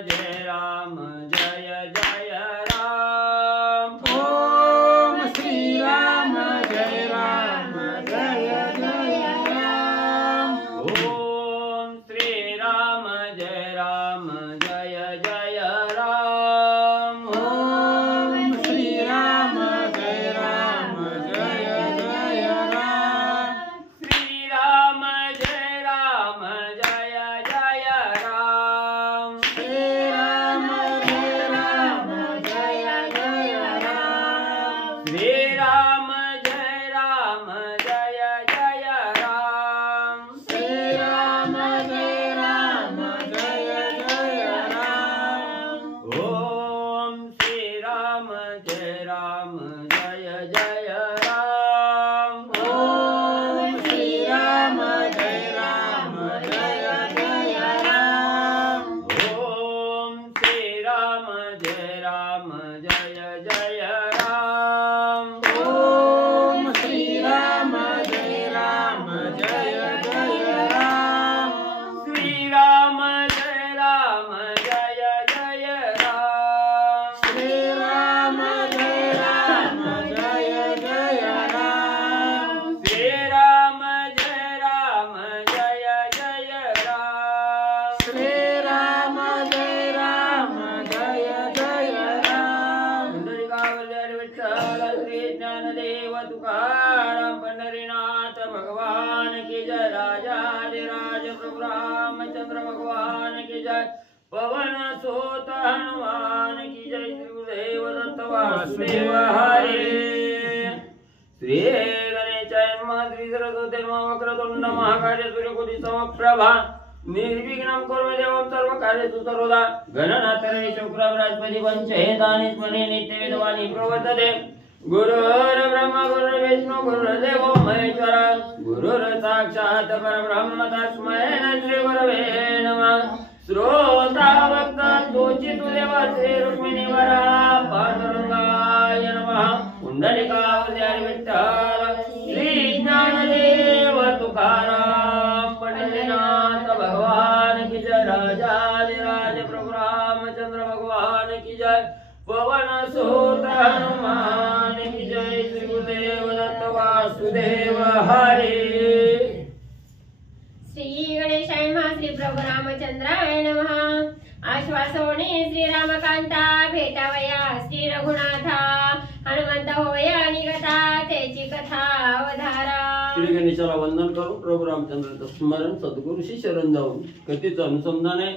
जय राम जय जय राम। ओम श्री राम जय राम जय जय राम। ओम श्री राम जय राम जय जय राम। ओम श्री राम जय राम जय जय राम। श्री राम जय राम जय जय राम। श्री राम जय राम जय जय राम। श्री राम जय राम जय जय राम। श्री राम जय राम जय जय राम। ओम श्री राम जय राम जय जय राम। ओम श्री राम जय राम जय जय राम। ओम श्री राम जय राम जय जय राम। ओम श्री राम जय राम जय जय राम। श्री राम जय राम जय जय राम। श्री राम जय राम जय जय राम। श्री राम जय राम जय जय राम। श्री राम जय राम जय जय राम। पुंडलिकावल्यार विठ्ठल श्री ज्ञानदेव तुकाराम पंढरीनाथ भगवान की जय। राजाधिराज प्रभु रामचंद्र भगवान की जय। पवन सुत हनुमान की जय। श्री गुरुदेव दत्त वासुदेव हरे। श्री गणेशाय नमः। श्री सरस्वती नमः। वक्रतुंड महाकाय सूर्यकोटि समप्रभा निर्विघ्नं कुरु देवं सर्वकार्येषु सर्वदा। गणनाथरे शुक्रं बृहस्पति पंचहेतानि स्मरे नित्यवेदवाणी प्रवर्तते। गुरुर्ब्रह्मा गुरुर्विष्णु गुरुर्देवो महेश्वरा गुरुर्साक्षात् परब्रह्म तस्मै श्री गुरवे नमः। श्रोता भक्ता तोचितु देव श्री रुक्मिणी वरा पांडुरंगाय नमः। पुंडलिकावल्यार विठ्ठल श्री ज्ञानदेव तुकाराम पंढरीनाथ भगवान की जय। राजाधिराज प्रभु रामचंद्र भगवान की जय। पवन सुत हनुमान की जय। श्री गुरुदेव दत्त वासुदेव हरे। श्री गणेशाय नमः। श्री प्रभु रामचंद्राय नमः। आश्वासोने श्री रामकांता भेटावया श्री रघुनाथा। हनुमंत होवया निगता त्याची कथा अवधारा। श्री गणेशाला वंदन करून प्रभू रामचंद्राचं स्मरण सद्गुरूशी शरण जाऊन कथेचं अनुसंधान आहे।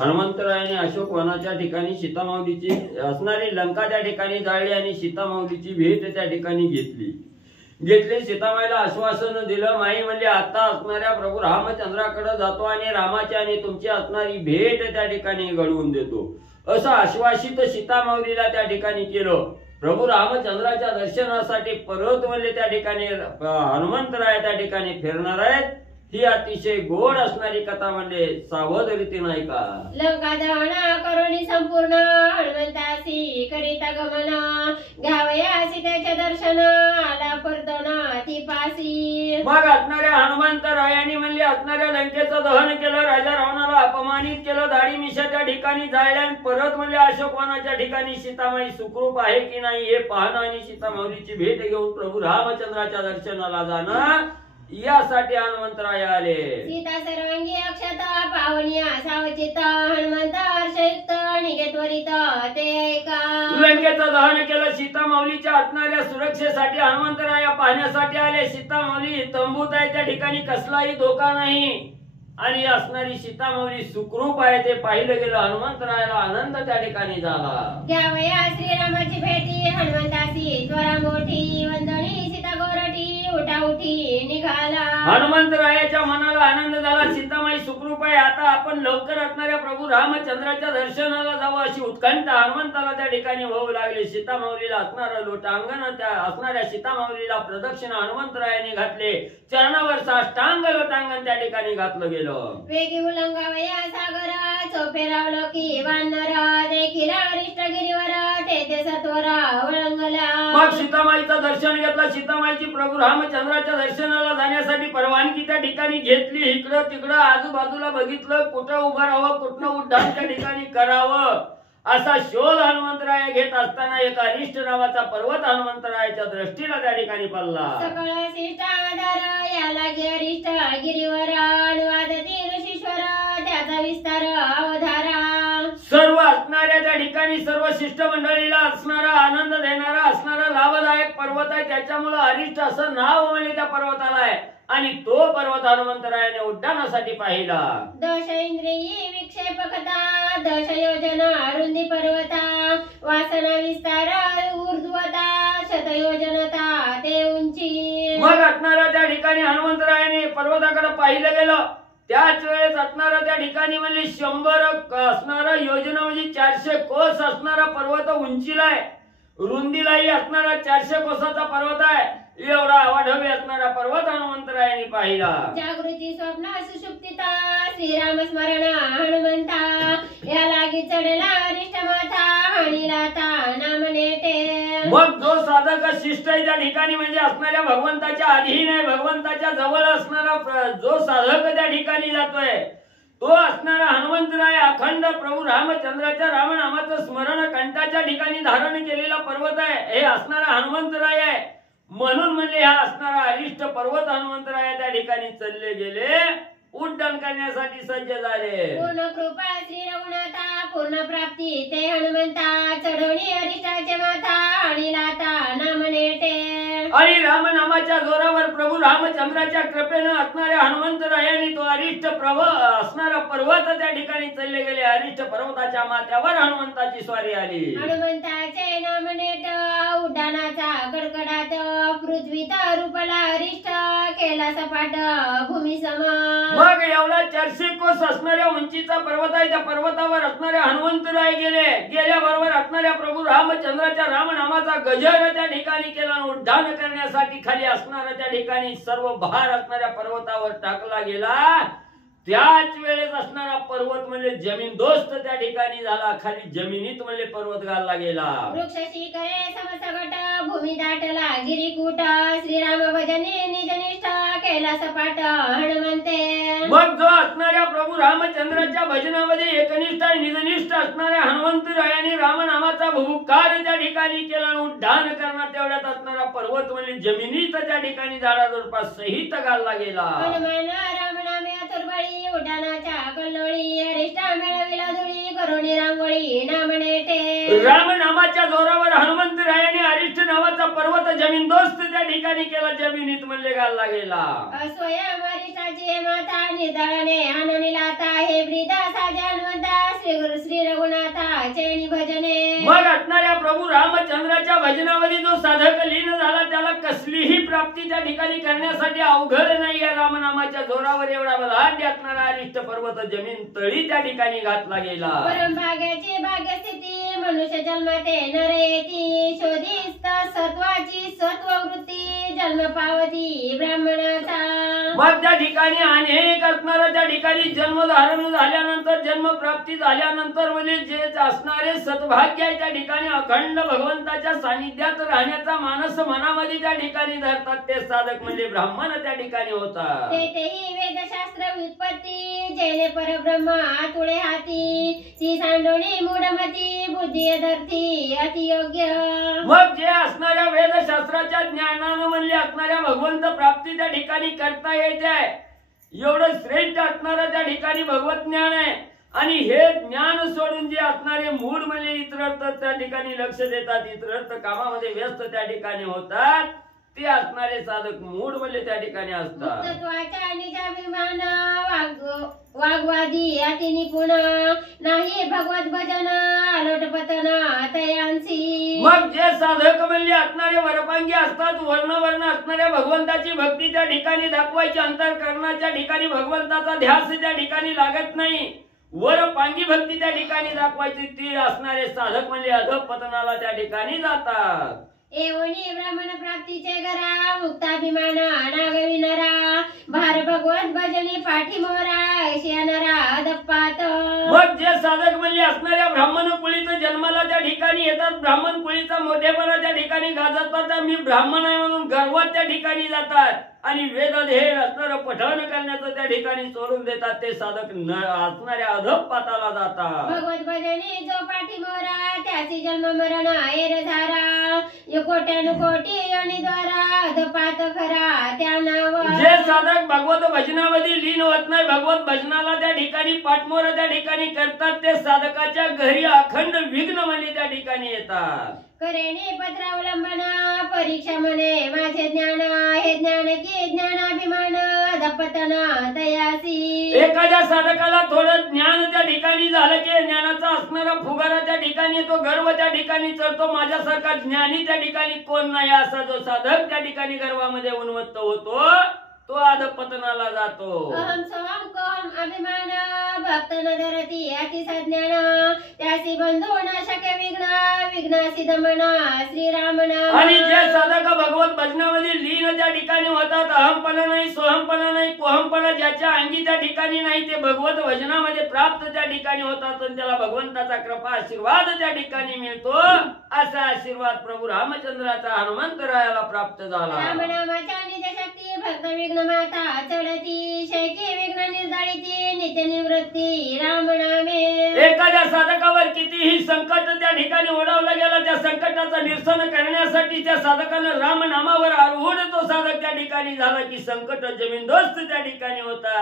हनुमंतरायाने अशोक वनाच्या ठिकाणी सीतामाऊलीची असणारी लंका त्या ठिकाणी जाळली आणि सीतामाऊलीची भेट त्या ठिकाणी घेतली। सीतामाईला आश्वासन दिलं। माई म्हणजे आता असणाऱ्या प्रभू रामचंद्राकडे जातो आणि रामाची आणि तुमची असणारी भेट त्या ठिकाणी घडवून देतो असं आश्वासित सीतामाऊलीला त्या ठिकाणी केलं। प्रभू रामचंद्राच्या दर्शनासाठी परत वळले त्या ठिकाणी हनुमंतराय त्या ठिकाणी फिरणार आहेत। ही अतिशय गोड असणारी कथा म्हणजे सावध रीतीने ऐका। लंका दहन करुणी संपूर्ण हनुमंतासी करिता गमन। घ्यावया सीतेचे दर्शन आला परतन ती पासी। मग असणाऱ्या हनुमंतरायाने म्हणले असणाऱ्या लंकेचं दहन केलं। राजा रावणाला अपमानित केलं। दाढी मिशा त्या ठिकाणी जाळल्या आणि परत म्हणले अशोकवनाच्या ठिकाणी सीतामाई सुखरूप आहे की नाही हे पाहणं आणि सीतामाऊलीची भेट घेऊन प्रभू रामचंद्राच्या दर्शनाला जाणं यासाठी हनुमंतराय आले। सीता सर्वांगी अक्षत पावनी सावचित हनुमंत हर्षयुक्त निघे त्वरित ते ऐका। लंकेचं दहन केलं। सीतामाऊलीच्या असणाऱ्या सुरक्षेसाठी हनुमंतराया पाहण्यासाठी आले। सीतामाऊली तंबूत आहे त्या ठिकाणी कसलाही धोका नाही आणि असणारी सीतामाऊली सुखरूप आहे ते पाहिलं गेलं। हनुमंतरायाला आनंद त्या ठिकाणी झाला। घ्यावया श्रीरामाची भेटी हनुमंतासी त्वरा मोठी वंदनी सीता गोरटी उठा उठी निघाला। हनुमंतरायाच्या मनाला आनंद झाला। सीतामाई सुखरूप आहे आता आपण लवकर असणाऱ्या प्रभू रामचंद्राच्या दर्शनाला जावं अशी उत्कंठा हनुमंताला त्या ठिकाणी होऊ लागली। सीतामाऊलीला असणारं लोटांगण त्या असणाऱ्या सीतामाऊलीला प्रदक्षिणा हनुमंतरायाने घातले। चरणावर साष्टांग लोटांगण त्या ठिकाणी घातलं गेलं। वेगी उलंगावया सागर पेरावलं की वानर देखील अरिष्ट गिरीवर तेथे सत्वर वळंगला. मग सीतामाईचं दर्शन घेतलं. सीतामाईची प्रभू रामचंद्राच्या दर्शनाला जाण्यासाठी परवानगी त्या ठिकाणी घेतली. इकडं तिकडं आजूबाजूला बघितलं, कुठं उभं राहावं, कुठनं उड्डाण त्या ठिकाणी करावं असा शोध हनुमंतराय घेत असताना एक अरिष्ट नावाचा पर्वत हनुमंतरायाच्या दृष्टीला त्या ठिकाणी पडला. सकळ शिष्टाधार याला अरिष्ट गिरीवर अनुवादती ऋषीश्वर त्याचा विस्तार अवधारा. सर्व असणाऱ्या त्या ठिकाणी सर्व शिष्ट मंडळीला असणारा आनंद देणारा असणारा लाभदायक पर्वत आहे. त्याच्यामुळे अरिष्ट असं नाव म्हणजे त्या पर्वताला आहे. आणि तो पर्वत हनुमंतरायाने उड्डाणासाठी पाहिला. दश इंद्रियी विक्षेप कथा दश योजना अरुंदी पर्वता वासना विस्तार ऊर्ध्वता शतयोजनता ते उंची. मग असणारा त्या ठिकाणी हनुमंतरायाने पर्वताकडे पाहिलं गेलं. त्याच वेळेस असणारा त्या ठिकाणी म्हणजे 100 असणारा योजना म्हणजे 400 कोस असणारा पर्वत उंचीला आहे. रुंदीलाही असणारा 400 कोसाचा पर्वत आहे. एवढा अवाढव्य असणारा पर्वत हनुमंतरायाने पाहिला. जागृती स्वप्न सुषुप्तिता श्रीराम स्मरण हनुमंता या लागी चढला अरिष्ट माथा हणिलाता नाम नेटे. मग जो साधक शिष्ट आहे त्या ठिकाणी म्हणजे असणाऱ्या भगवंताच्या अधीन आहे, भगवंताच्या जवळ असणारा जो साधक त्या ठिकाणी जातोय तो असणारा हनुमंतराय अखंड प्रभू रामचंद्राच्या रामनामाचं स्मरण कंठाच्या ठिकाणी धारण केलेला पर्वत आहे. हे असणारा हनुमंतराय आहे. म्हणून म्हणजे हा असणारा अरिष्ट पर्वत हनुमंतराय त्या ठिकाणी चालले गेले, उड्डाण करण्यासाठी सज्ज झाले. पूर्ण कृपा श्री रघुनाथा पूर्ण प्राप्ती ते हनुमंता चढवणी अरिष्टाचे माथा हणिलाता नाम नेटे. आणि रामनामाच्या जोरावर प्रभू रामचंद्राच्या कृपेनं असणाऱ्या हनुमंतरायाने तो अरिष्ट असणारा पर्वत त्या ठिकाणी चालले गेले. अरिष्ट पर्वताच्या माथ्यावर हनुमंताची स्वारी आली. हनुमंताचे नाम नेट उड्डाणाचा कडकडाट पृथ्वीत रूपला अरिष्ट केला सपाट भूमी समान. मग एवढा 400 कोस असणाऱ्या उंचीचा पर्वत आहे. त्या पर्वतावर असणाऱ्या हनुमंतराय गेल्याबरोबर असणाऱ्या प्रभू रामचंद्राच्या रामनामाचा गजर त्या ठिकाणी केला. उड्डाण करण्यासाठी खाली असणारा त्या ठिकाणी सर्व भार असणाऱ्या पर्वतावर टाकला गेला. त्याच वेळेस असणारा पर्वत म्हणजे जमीनदोस्त त्या ठिकाणी झाला. खाली जमिनीत म्हणजे पर्वत घालला गेला. वृक्ष शिखरे समसगट भूमी दाटला गिरिकूट श्रीराम भजने निजनिष्ठ केला सपाट हनुमंते. मग जो असणाऱ्या प्रभू रामचंद्राच्या भजनामध्ये एकनिष्ठ आणि निजनिष्ठ असणाऱ्या हनुमंतरायाने रामनामाचा भूकार त्या ठिकाणी केला. उड्डाण करणार तेवढ्यात असणारा पर्वत म्हणजे जमिनीत त्या ठिकाणी झाडाझुडपास सहित घालला गेला. हनुमान रामनामे अथुरबळी उड्डाणाच्या कल्लोळी अरिष्टा मेळविला धुळी करुणी रांगोळी नाम नेटे. रामनामाच्या जोरावर हनुमंतरायाने अरिष्ट नावाचा पर्वत जमीनदोस्त त्या ठिकाणी केला. जमिनीत म्हणजे घालला गेला. स्वयं अरिष्टाची माता निदळणे आननिलाता हे ब्रीदा साजा हनुमंता श्री रघुनाथा चैनी भजने. मग असणाऱ्या प्रभू रामचंद्राच्या भजनामध्ये जो साधक लीन झाला त्याला कसलीही प्राप्ती त्या ठिकाणी करण्यासाठी अवघड नाही. या रामनामाच्या जोरावर एवढा बलाढ्य असणारा अरिष्ट पर्वत जमीन तळी त्या ठिकाणी घातला गेला. परमभाग्याची भाग्यस्थिती मनुष्य जन्माते नर येती शोधिस्त सत्वाची सत्ववृत्ती जन्म पावती ब्राह्मणाचा. मग त्या ठिकाणी अनेक असणारा त्या ठिकाणी जन्म धारण झाल्यानंतर जन्म प्राप्ती झाल्यानंतर म्हणजे जे असणारे सद्भाग्य आहे त्या ठिकाणी अखंड भगवंताच्या सानिध्यात राहण्याचा मानस मनामध्ये त्या ठिकाणी धरतात ते साधक म्हणजे ब्राह्मण त्या ठिकाणी होतात. तेथेही वेदशास्त्र व्युत्पत्ती जैने परब्रह्म आतुळे हाती ती सांडोणी मूढमती बुद्धी धरती अतियोग्य. मग जे असणाऱ्या वेदशास्त्राच्या ज्ञानानं म्हणजे असणाऱ्या भगवंत प्राप्ती त्या ठिकाणी करता येते. एवढं श्रेष्ठ असणारं त्या ठिकाणी भगवत ज्ञान आहे. आणि हे ज्ञान सोडून जे असणारे मूढ म्हणजे इतरर्थ त्या ठिकाणी लक्ष देतात, इतरर्थ कामामध्ये व्यस्त त्या ठिकाणी होतात, ते असणारे साधक मूढ म्हणजे त्या ठिकाणी असतात. तत्वाच्या निजाभिमान वाग्वादी अति निपुण नाही भगवत भजन आलोटपतन तयांसी. मग जे साधक म्हणजे असणारे वरपांगी असतात, वर्ण असणाऱ्या भगवंताची भक्ती त्या ठिकाणी दाखवायची, अंतःकरणाच्या ठिकाणी भगवंताचा ध्यास त्या ठिकाणी लागत नाही, वरपांगी भक्ती त्या ठिकाणी दाखवायची, ती असणारे साधक म्हणजे अधपतनाला त्या ठिकाणी जातात. एवणी ब्राह्मण प्राप्तीचे घरा मुक्ताभिमान नागविनरा भार भगवत भजनी पाठीमोरा शियानरा दप्पात. मग जे साधक म्हणजे असणाऱ्या ब्राह्मण कुळीचं जन्माला त्या ठिकाणी येतात, ब्राह्मण कुळीचा मोठेपणा त्या ठिकाणी गाजतात, मी ब्राह्मण आहे म्हणून गर्वात त्या ठिकाणी जातात आणि वेदध्येय असणारं पठण करण्याचं त्या ठिकाणी सोडून देतात, ते साधक असणाऱ्या अधपाताला जातात. भगवत भजनी जो पाठीमोरा त्याची जन्म मरण एर झारा कोट्यानुकोटी आणि द्वारा अधपात खरा त्या नाव. जे साधक भगवत भजनामध्ये लीन होत नाही, भगवत भजनाला त्या ठिकाणी पाठमोरा त्या ठिकाणी करतात, ते साधकाच्या घरी अखंड विघ्न म्हणजे त्या ठिकाणी येतात. करेने पत्रावलंबन परीक्षा म्हणे माझे ज्ञान हे ज्ञान की ज्ञानाभिमान दपतन तयासी. एखाद्या साधकाला थोडं ज्ञान त्या ठिकाणी झालं की ज्ञानाचा असणारा फुगारा त्या ठिकाणी येतो, गर्व त्या ठिकाणी चढतो, माझ्यासारखा ज्ञानी त्या ठिकाणी कोण नाही असा जो साधक त्या ठिकाणी गर्वामध्ये उन्मत्त होतो तो अधपतनाला जातो. अहम सोहम कोम अभिमान भक्त न धरती अतिसज्ञान त्यासी बंधू न शक्य विघ्न विघ्नासी दमन श्रीराम नाम. आणि जे साधक भगवत भजनामध्ये लीन त्या ठिकाणी होतात, अहमपणा नाही, सोहमपणा नाही, कोहमपणा ज्याच्या अंगी त्या ठिकाणी नाही, ते भगवत भजनामध्ये प्राप्त त्या ठिकाणी होतात आणि त्याला भगवंताचा कृपा आशीर्वाद त्या ठिकाणी मिळतो. असा आशीर्वाद प्रभू रामचंद्राचा हनुमंतरायाला प्राप्त झाला. रामनामाच्या निजशक्ती भक्त विघ्न माता चढती शैकी विघ्न निर्धारिती नित्य निवृत्ती राम नामे. एखाद्या साधकावर कितीही संकट त्या ठिकाणी ओढवलं गेलं, त्या संकटाचं निरसन करण्यासाठी त्या साधकानं राम नामावर आरूढ तो साधक त्या ठिकाणी झाला की संकट जमीनदोस्त त्या ठिकाणी होता.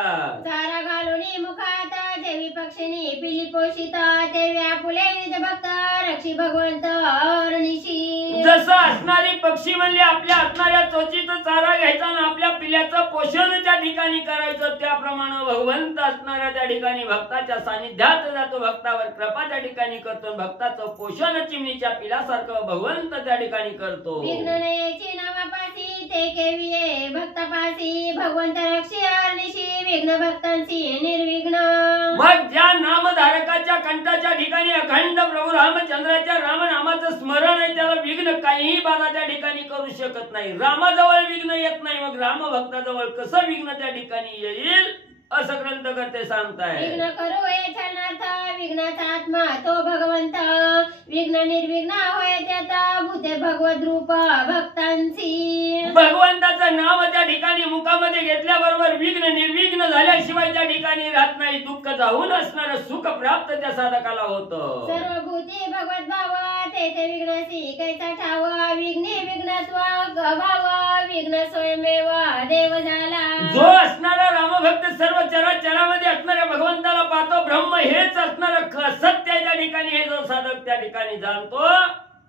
चारा घालुनी मुखात देवी पक्षिणी पिली पोषित ते व्यापुले निज भक्त रक्षी भगवंत अरनिशी. जसं असणारी पक्षी म्हणजे आपल्या असणाऱ्या चोचीत चारा घ्यायचा आणि आपल्या पिल्याचं पोषण त्या ठिकाणी करायचं, त्याप्रमाणे भगवंत असणाऱ्या त्या ठिकाणी भक्ताच्या सानिध्यात जातो, भक्तावर कृपा त्या ठिकाणी करतो, भक्ताचं पोषण चिमणीच्या पिलासारखं भगवंत त्या ठिकाणी करतो. विघ्न नयेची नावापासी ते केविये भक्तापासी भगवंत रक्षी अरनिशी विघ्न भक्तांची निर्विघ्न. मग ज्या नामधारकाच्या कंठाच्या ठिकाणी अखंड प्रभू रामचंद्राच्या रामनामाचं स्मरण आहे, त्याला विघ्न काहीही बाधा त्या ठिकाणी करू शकत नाही. रामाजवळ विघ्न येत नाही, मग राम भक्ताजवळ कसं विघ्न त्या ठिकाणी येईल असं ग्रंथकर्ते सांगताय. विघ्न करू हे चरणार्थ विघ्नाचा आत्मा तो भगवंत विघ्न निर्विघ्न होय त्यात भूते भगवत रूप भक्तांची. भगवंताचं नाव त्या ठिकाणी मुखामध्ये घेतल्याबरोबर विघ्न निर्विघ्न झाल्याशिवाय त्या ठिकाणी राहत नाही, दुःख जाऊन असणारं सुख प्राप्त त्या साधकाला होतं. सर्वभूती भगवत भाव तेथे विघ्नसी कैसा ठाव विघ्ने विघ्नत्व गभाव विघ्न स्वयमेव देव झाला. जो असणारा रामभक्त सर्व चराचरामध्ये असणाऱ्या भगवंताला पाहतो, ब्रह्म हेच असणारं सत्य त्या ठिकाणी हे जो साधक त्या ठिकाणी जाणतो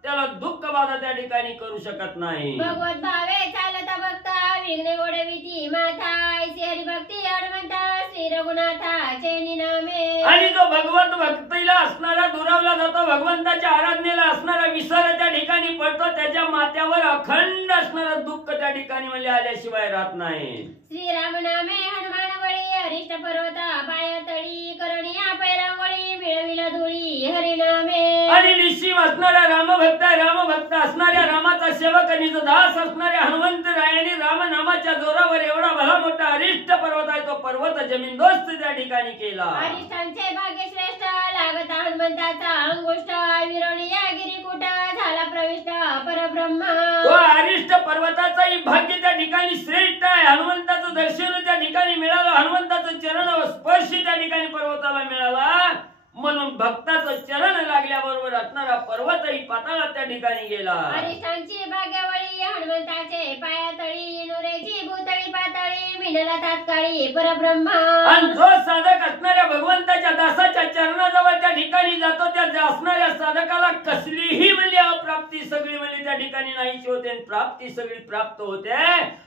त्याला दुःख बाधा त्या ठिकाणी करू शकत नाही. भगवत भावे चालता भक्ता विघ्ने ओढविती माथा ऐसी हरिभक्ती हनुमंता श्री रघुनाथा चैनी नामे. आणि जो भगवत भक्तीला असणारा दुरावला जातो, भगवंताच्या आराधनेला असणारा विसर त्या ठिकाणी पडतो, त्याच्या माथ्यावर अखंड असणारं दुःख त्या ठिकाणी म्हणजे आल्याशिवाय राहत नाही. श्रीराम नामे हनुमान वळी हरिष्ट पर्वत पाया तळी करणिया पैरावळी मिळविला धुळी हरिनामे. आणि निश्चिम असणारा रामभक्त असणाऱ्या रामाचा सेवक निज दास असणाऱ्या हनुमंत रायाने रामनामाच्या जोरावर एवढा भला मोठा अरिष्ट पर्वत आहे, तो पर्वत जमीनदोस्त त्या ठिकाणी केला. अरिष्टांचे भाग्य श्रेष्ठ लागता हनुमंताचा अंगुष्ठ विरोणिया गिरिकुट झाला प्रविष्ट परब्रह्म. तो अरिष्ट पर्वताचाही भाग्य त्या ठिकाणी श्रेष्ठ आहे. हनुमंताचं दर्शन त्या ठिकाणी मिळालं, हनुमंताचं चरण स्पर्श त्या ठिकाणी पर्वताला मिळाला, म्हणून भक्ताचं चरण लागल्याबरोबर असणारा पर्वतही पाताळात त्या ठिकाणी गेला. अरिष्टांची भाग्यावळी हनुमंताचे पायातळी नुरेची भूतळी पातळी मिळाला तात्काळी परब्रह्म. आणि जो साधक असणाऱ्या भगवंताच्या दासाच्या चरणाजवळ त्या ठिकाणी जातो, त्या असणाऱ्या साधकाला कसलीही म्हणजे अप्राप्ती सगळी म्हणजे त्या ठिकाणी नाहीशी होते, प्राप्ती सगळी प्राप्त होते.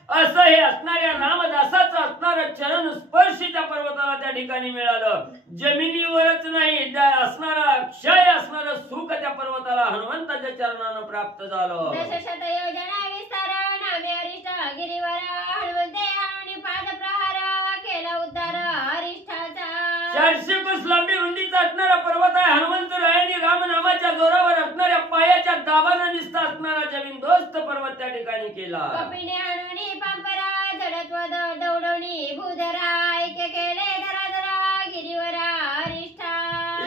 असं हे असणाऱ्या रामदासाचं असणारं चरण स्पर्श त्या पर्वताला त्या ठिकाणी मिळालं. जमिनीवरच नाही, असणारा क्षय असणारं सुख त्या पर्वताला हनुमंताच्या चरणानं प्राप्त झालं. दशशत योजना विस्तार नामे अरिष्ट गिरीवर हनुमंते आणि पाद प्रहार केला उद्धार अरिष्ठाचा. 400 कोस लांबी रुंदीचा असणारा पर्वत आहे. हनुमंत रायाने रामनामाच्या जोरावर असणाऱ्या पायाच्या दाबानं निसता असणारा जमीन दोस्त केला. कपिने आणुनी पांपरा जडत्व दौडवणी भूधरा ऐक्य केले धरा गिरीवरा अरिष्ठा.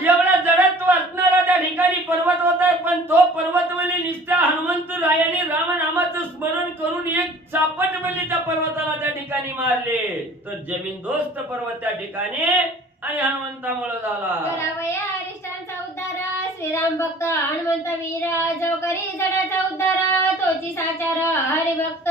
एवढा जडत्व असणारा त्या ठिकाणी पर्वत होता, पण तो पर्वत म्हणजे निष्ठा हनुमंतरायाने रामनामाचं स्मरण करून एक चापट म्हणजे त्या पर्वताला त्या ठिकाणी मारले. तर जमीनदोस्त पर्वत त्या ठिकाणी आणि हनुमंतामुळे झाला. करावया अरिष्टांचा उद्धार श्रीराम भक्त हनुमंत वीर जो करी जडाचा उद्धार तोची साचार हरिभक्त.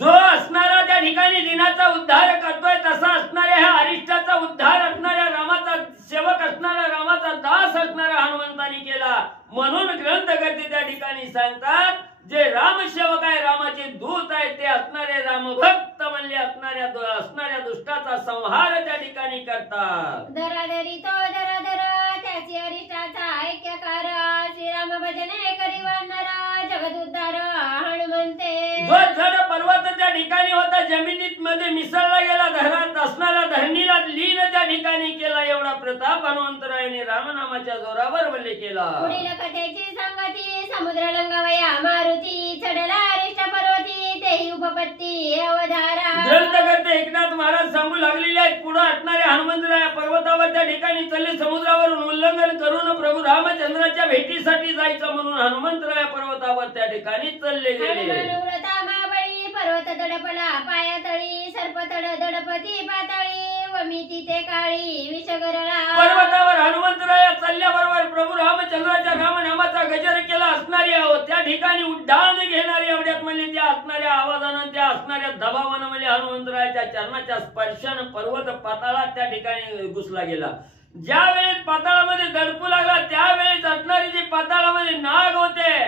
जो असणारा त्या ठिकाणी दिनाचा उद्धार करतोय तसा असणाऱ्या ह्या अरिष्टाचा उद्धार असणाऱ्या रामाचा सेवक असणारा रामाचा दास असणारा हनुमंतानी केला. म्हणून ग्रंथकर्ते त्या ठिकाणी सांगतात जे रामसेवक आहे रामाचे दूत आहे ते असणारे रामभक्त म्हणले असणाऱ्या दुष्टाचा संहार त्या ठिकाणी करतात. दरादरी तो दरादर त्याची अरिष्टाचा ऐक्यकार श्रीराम भजने करी वानर जगद उद्धार हनुमंते. जो जड पर्वत त्या ठिकाणी होता जमिनीत मध्ये मिसळला गेला, धरणात असणारा धरणीला लीन त्या ठिकाणी केला. एवढा प्रताप हनुमंतरायाने रामनामाच्या जोरावर वल्ले केला. पुढील कथेची संगती समुद्र लंगावया मारुती चढला अरिष्ट पर्वती तेही उपपत्ती अवधारा. ग्रंथकर्ते एकनाथ महाराज सांगू लागलेले आहेत पुढे असणाऱ्या हनुमंतराया पर्वतावर त्या ठिकाणी चालले. समुद्रावरून उल्लंघन करून प्रभू रामचंद्राच्या भेटीसाठी जायचं म्हणून हनुमंतराया पर्वतावर त्या ठिकाणी चालले गेले. हनुमान उडता माबळी पर्वत दडपला पायातळी सर्प तड दडपती पाताळी वमिती ते काळी विषगरला. पर्वतावर हनुमंतराया चालल्याबरोबर प्रभू रामचंद्राच्या रामनामाचा गजर केला असणारी त्या ठिकाणी उड्डाण घेणारी एवढ्यात म्हणजे त्या असणाऱ्या आवाजानं त्या असणाऱ्या दबावानं म्हणजे हनुमंतरायाच्या चरणाच्या स्पर्शानं पर्वत पाताळात त्या ठिकाणी घुसला गेला. ज्या वेळेस पाताळामध्ये दडपू लागला त्यावेळेस असणारे जे पाताळामध्ये नाग होते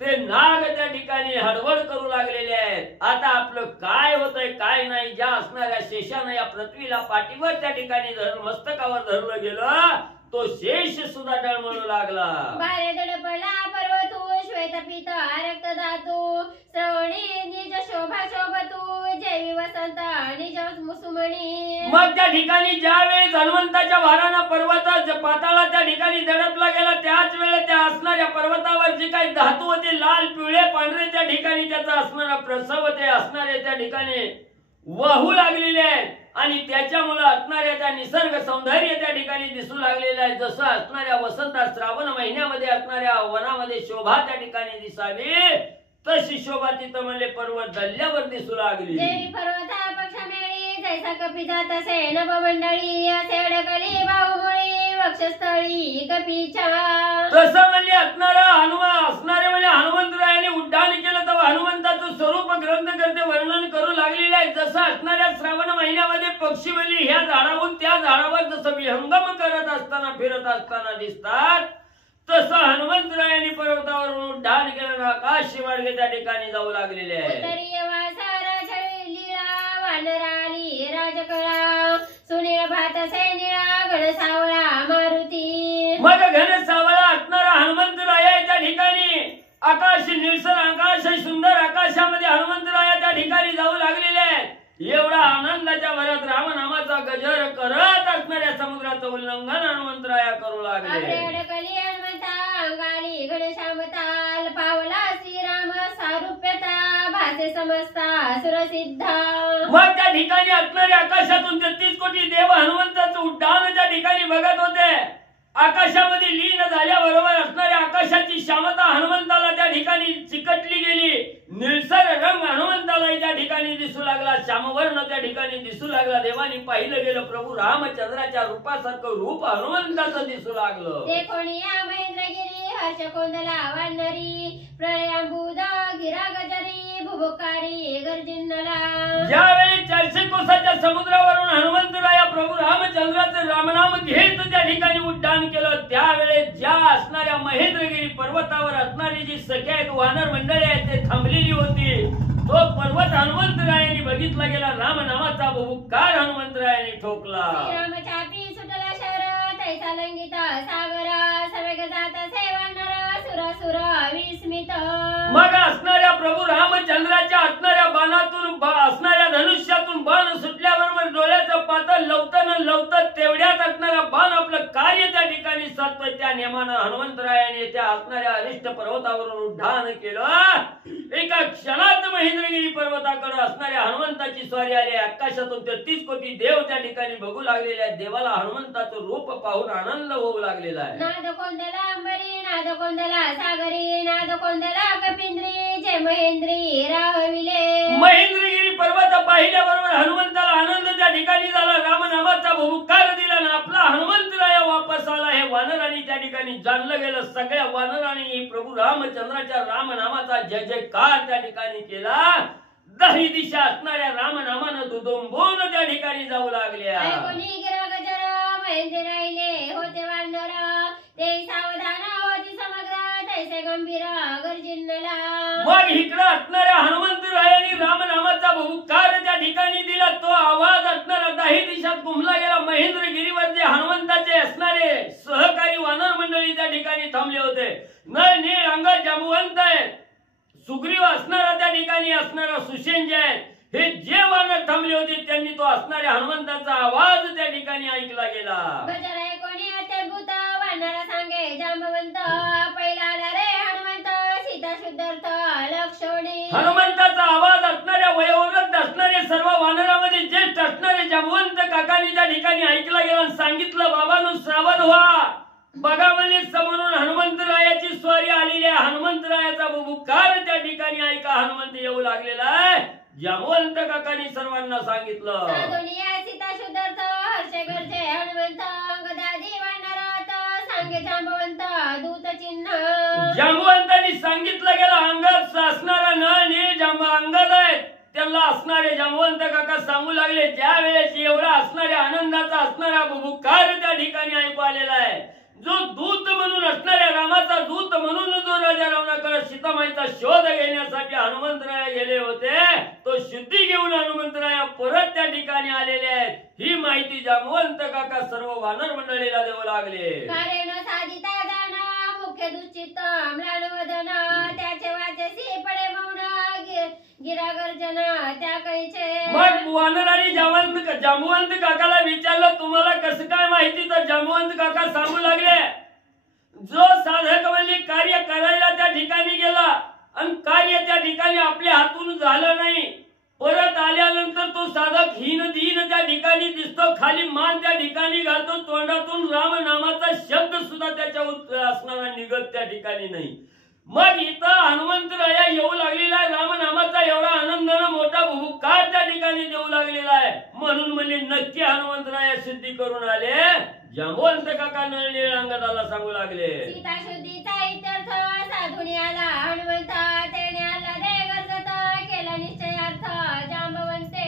ते नाग त्या ठिकाणी हडबड करू लागलेले आहेत. आता आपलं काय होतंय काय नाही. ज्या असणाऱ्या शेषानं या पृथ्वीला पाठीवर त्या ठिकाणी मस्तकावर धरलं गेलं तो शेष सुद्धा डळमळू लागला. बारे दडपला पर्वतू श्वेत पीत रक्त धातू श्रवणी निज शोभा शोभतू जैवी वसंत निज मुसुमणी. मग त्या ठिकाणी ज्या वेळेस हनुमंताच्या भारानं पर्वत पाताळा त्या ठिकाणी दडपला गेला त्याच वेळेस त्या असणाऱ्या पर्वतावर जे काही धातू होते लाल पिवळे पांढरे त्या ठिकाणी त्याचा असणारा प्रसव ते असणारे त्या ठिकाणी वाहू लागलेले आहेत आणि त्याच्यामुळे असणाऱ्या त्या निसर्ग सौंदर्य त्या ठिकाणी दिसू लागलेलं आहे. जसं असणाऱ्या वसंतात श्रावण महिन्यामध्ये असणाऱ्या वनामध्ये शोभा त्या ठिकाणी दिसावी तशी शोभा तिथं म्हणजे पर्वत दल्ल्यावर दिसू लागली. देवी पर्वता पक्षमेळी जैसा कपी जात असे नभमंडळी असे अडकली बाहुमुळी वक्षस्थळी कपीच्या. तसं म्हणजे असणारे म्हणजे हनुमंतरायाने उड्डाण केलं तेव्हा हनुमंताचं स्वरूप ग्रंथकर्ते वर्णन करू लागलेले आहे. जसं असणाऱ्या श्रावण महिन्यामध्ये पक्षी म्हणजे ह्या झाडावरून त्या झाडावर जसं विहंगम करत असताना फिरत असताना दिसतात तसं हनुमंतरायाने पर्वतावरून उड्डाण केलं आकाश मार्गे त्या ठिकाणी जाऊ लागलेले आहे. उत्तरीय वासारा झळी लीळा वानराली राजकळा सुनील भात से निळा घन सावळा मारुती. मग घन सावळा असणारा हनुमंतराया त्या ठिकाणी आकाश निळसर आकाश सुंदर आकाशामध्ये हनुमंतराया त्या ठिकाणी जाऊ लागलेले आहेत. एवढा आनंदाच्या भरात रामनामाचा गजर करत असणाऱ्या समुद्राचं उल्लंघन हनुमंतराया करू लागले. अडकली हनुमंता अंगाली घनश्यामता पावला श्रीराम सारूप्यता भासे समजता सुरसिद्धा. मग त्या ठिकाणी असणाऱ्या आकाशातून 33 कोटी देव हनुमंताचं उड्डाण त्या ठिकाणी बघत होते. आकाशामध्ये लीन झाल्याबरोबर असणाऱ्या आकाशाची श्यामता हनुमंताला त्या ठिकाणी चिकटली गेली. निळसर रंग हनुमंताला त्या ठिकाणी दिसू लागला. श्यामवर्ण त्या ठिकाणी दिसू लागला. देवानी पाहिलं गेलं प्रभू रामचंद्राच्या रूपासारखं रूप हनुमंताचं दिसू लागलं. ते कोणिया महेंद्रगिरी हर्ष कोंदला वानरी प्रळयांबुद गिरा गजरी भुभुकारी गर्जिन्नला. ज्यावेळी 400 कोसाच्या समुद्रावरून हनुमंतराया प्रभू रामचंद्राचं रामनाम घेत त्या ठिकाणी उड्डाण केलं त्यावेळेस ज्या असणाऱ्या महेंद्रगिरी पर्वतावर असणारी जी सख्या आहेत वानर मंडळी आहेत ते थांबलेली होती. तो पर्वत हनुमंतरायाने बघितला गेला. रामनामाचा बहुकार हनुमंतरायाने ठोकला. श्रीराम छापी सुटला शहर तैसा लंगित सागर सवेग जात असे वानर सुरासुर विस्मित. मग असणाऱ्या प्रभू रामचंद्राच्या असणाऱ्या बाणातून असणाऱ्या धनुष्यातून बाण सुटल्याबरोबर डोळ्याचं पातळ लवतं तेवढ्यात असणारा बाण आपलं कार्य त्या ठिकाणी साधतोय. त्या नियमानं हनुमंतरायाने त्या असणाऱ्या अरिष्ट पर्वतावरून उड्डाण केलं। एका क्षणात महेंद्रगिरी पर्वताकडे असणाऱ्या हनुमंताची स्वारी आली। आकाशातून 33 कोटी देव त्या ठिकाणी बघू लागलेले आहेत। देवाला हनुमंताचं रूप पाहून आनंद होऊ लागलेला आहे। नाद कोंदला अंबरी, नाद कोंदला सागरी, नाद कोंदला कपिंद्री, जय महेंद्री राहविले। महेंद्रगिरी पर्वत पाहिल्याबरोबर हनुमंताला आनंद त्या ठिकाणी झाला। रामनामाचा भूकार दिला ना आपला हनुमंतराय वापस आला हे वानरांनी त्या ठिकाणी जाणलं गेलं। सगळ्या वानरांनी प्रभू रामचंद्राच्या रामनामाचा जय जयकार त्या ठिकाणी केला। 10 दिशा असणाऱ्या रामनामानं दुदुंबून त्या ठिकाणी जाऊ लागल्या। ऐकोनी गिरा गजर महेंद्र राहिले होते वानर, ते सावधान होती समग्र तैसे गंभीर गर्जिनला। मग इकडे असणाऱ्या हनुमंतरायांनी रामनामाचा भूकार त्या ठिकाणी दिला। तो आवाज असणारा 10 दिशात घुमला गेला। महेंद्रगिरीवर जे हनुमंताचे असणारे सहकारी वानर मंडळी त्या ठिकाणी थांबले होते। नळ नीळ अंग जांबुवंत आहेत, सुग्रीव असणारा त्या ठिकाणी असणारा सुषेण जे आहेत, हे जे वानर थांबले होते त्यांनी तो असणाऱ्या हनुमंताचा आवाज त्या ठिकाणी ऐकला गेला। गजर ऐकोनी अत्यद्भुत वानर सांगे जांबवंत, पहिला आला रे हनुमंत सीता शुद्धर्थ लक्षणी। हनुमंताचा आवाज असणाऱ्या वयोवृद्ध असणारे सर्व वानरामध्ये ज्येष्ठ असणारे जांबवंत काकांनी त्या ठिकाणी ऐकला गेला आणि सांगितलं, बाबांनो सावध व्हा, बघा म्हणजे समोरून हनुमंतरायाची स्वारी आलेली आहे। हनुमंतरायाचा बुबुकार त्या ठिकाणी ऐका, हनुमंत येऊ लागलेला आहे। जांबवंत काकांनी सर्वांना सांगितलं। साधुनिया सीता शुद्धर्थ हर्षे गर्जे हनुमंत, गदादी वानरात सांगे जांबवंत दूत चिन्ह। जांबवंतांनी सांगितलं गेलं, अंगात असणारा नळ नीळ अंगात आहे त्याला असणारे जांबवंत काका सांगू लागले, ज्या वेळेस एवढा असणाऱ्या आनंदाचा असणारा बुबुकार त्या ठिकाणी ऐकू आलेला आहे, जो दूत म्हणून असणाऱ्या रामाचा दूत म्हणून जो राजा रावणाकडे सीतामाईचा शोध घेण्यासाठी हनुमंतराय गेले होते, तो शुद्धी घेऊन हनुमंतराय परत त्या ठिकाणी आलेले आहेत। ही माहिती जांबवंत काका सर्व वानर मंडळीला देऊ लागले। कारण साधिता दान मुख्य दुश्चित्त म्लानवदन, त्याचे वाचसी पडे मौन गिरागर्जन त्या कैचे। मग वानरांनी जांबवंत काकाला विचारलं, तुम्हाला कसं काय माहिती? तर जांबवंत काका सांगू लागले, जो साधक म्हणजे कार्य करायला त्या ठिकाणी गेला आणि कार्य त्या ठिकाणी आपल्या हातून झालं नाही, परत आल्यानंतर तो साधक हीन दीन त्या ठिकाणी दिसतो, खाली मान त्या ठिकाणी घालतो, तोंडातून रामनामाचा शब्द सुद्धा त्याच्या असणारा निघत त्या ठिकाणी नाही। मग इथं हनुमंतराया येऊ लागलेला आहे, रामनामाचा एवढा आनंदानं मोठा भूकार त्या ठिकाणी देऊ लागलेला आहे, म्हणून म्हणजे नक्की हनुमंतराया सिद्धी करून आले। जांबवंत काका नळनीळ अंगदाला सांगू लागले, सीता शुद्धीचा इत्यर्थ साधुनी आला हनुमंत, तेने आला दे गरजत केला निश्चयार्थ जांबवंते।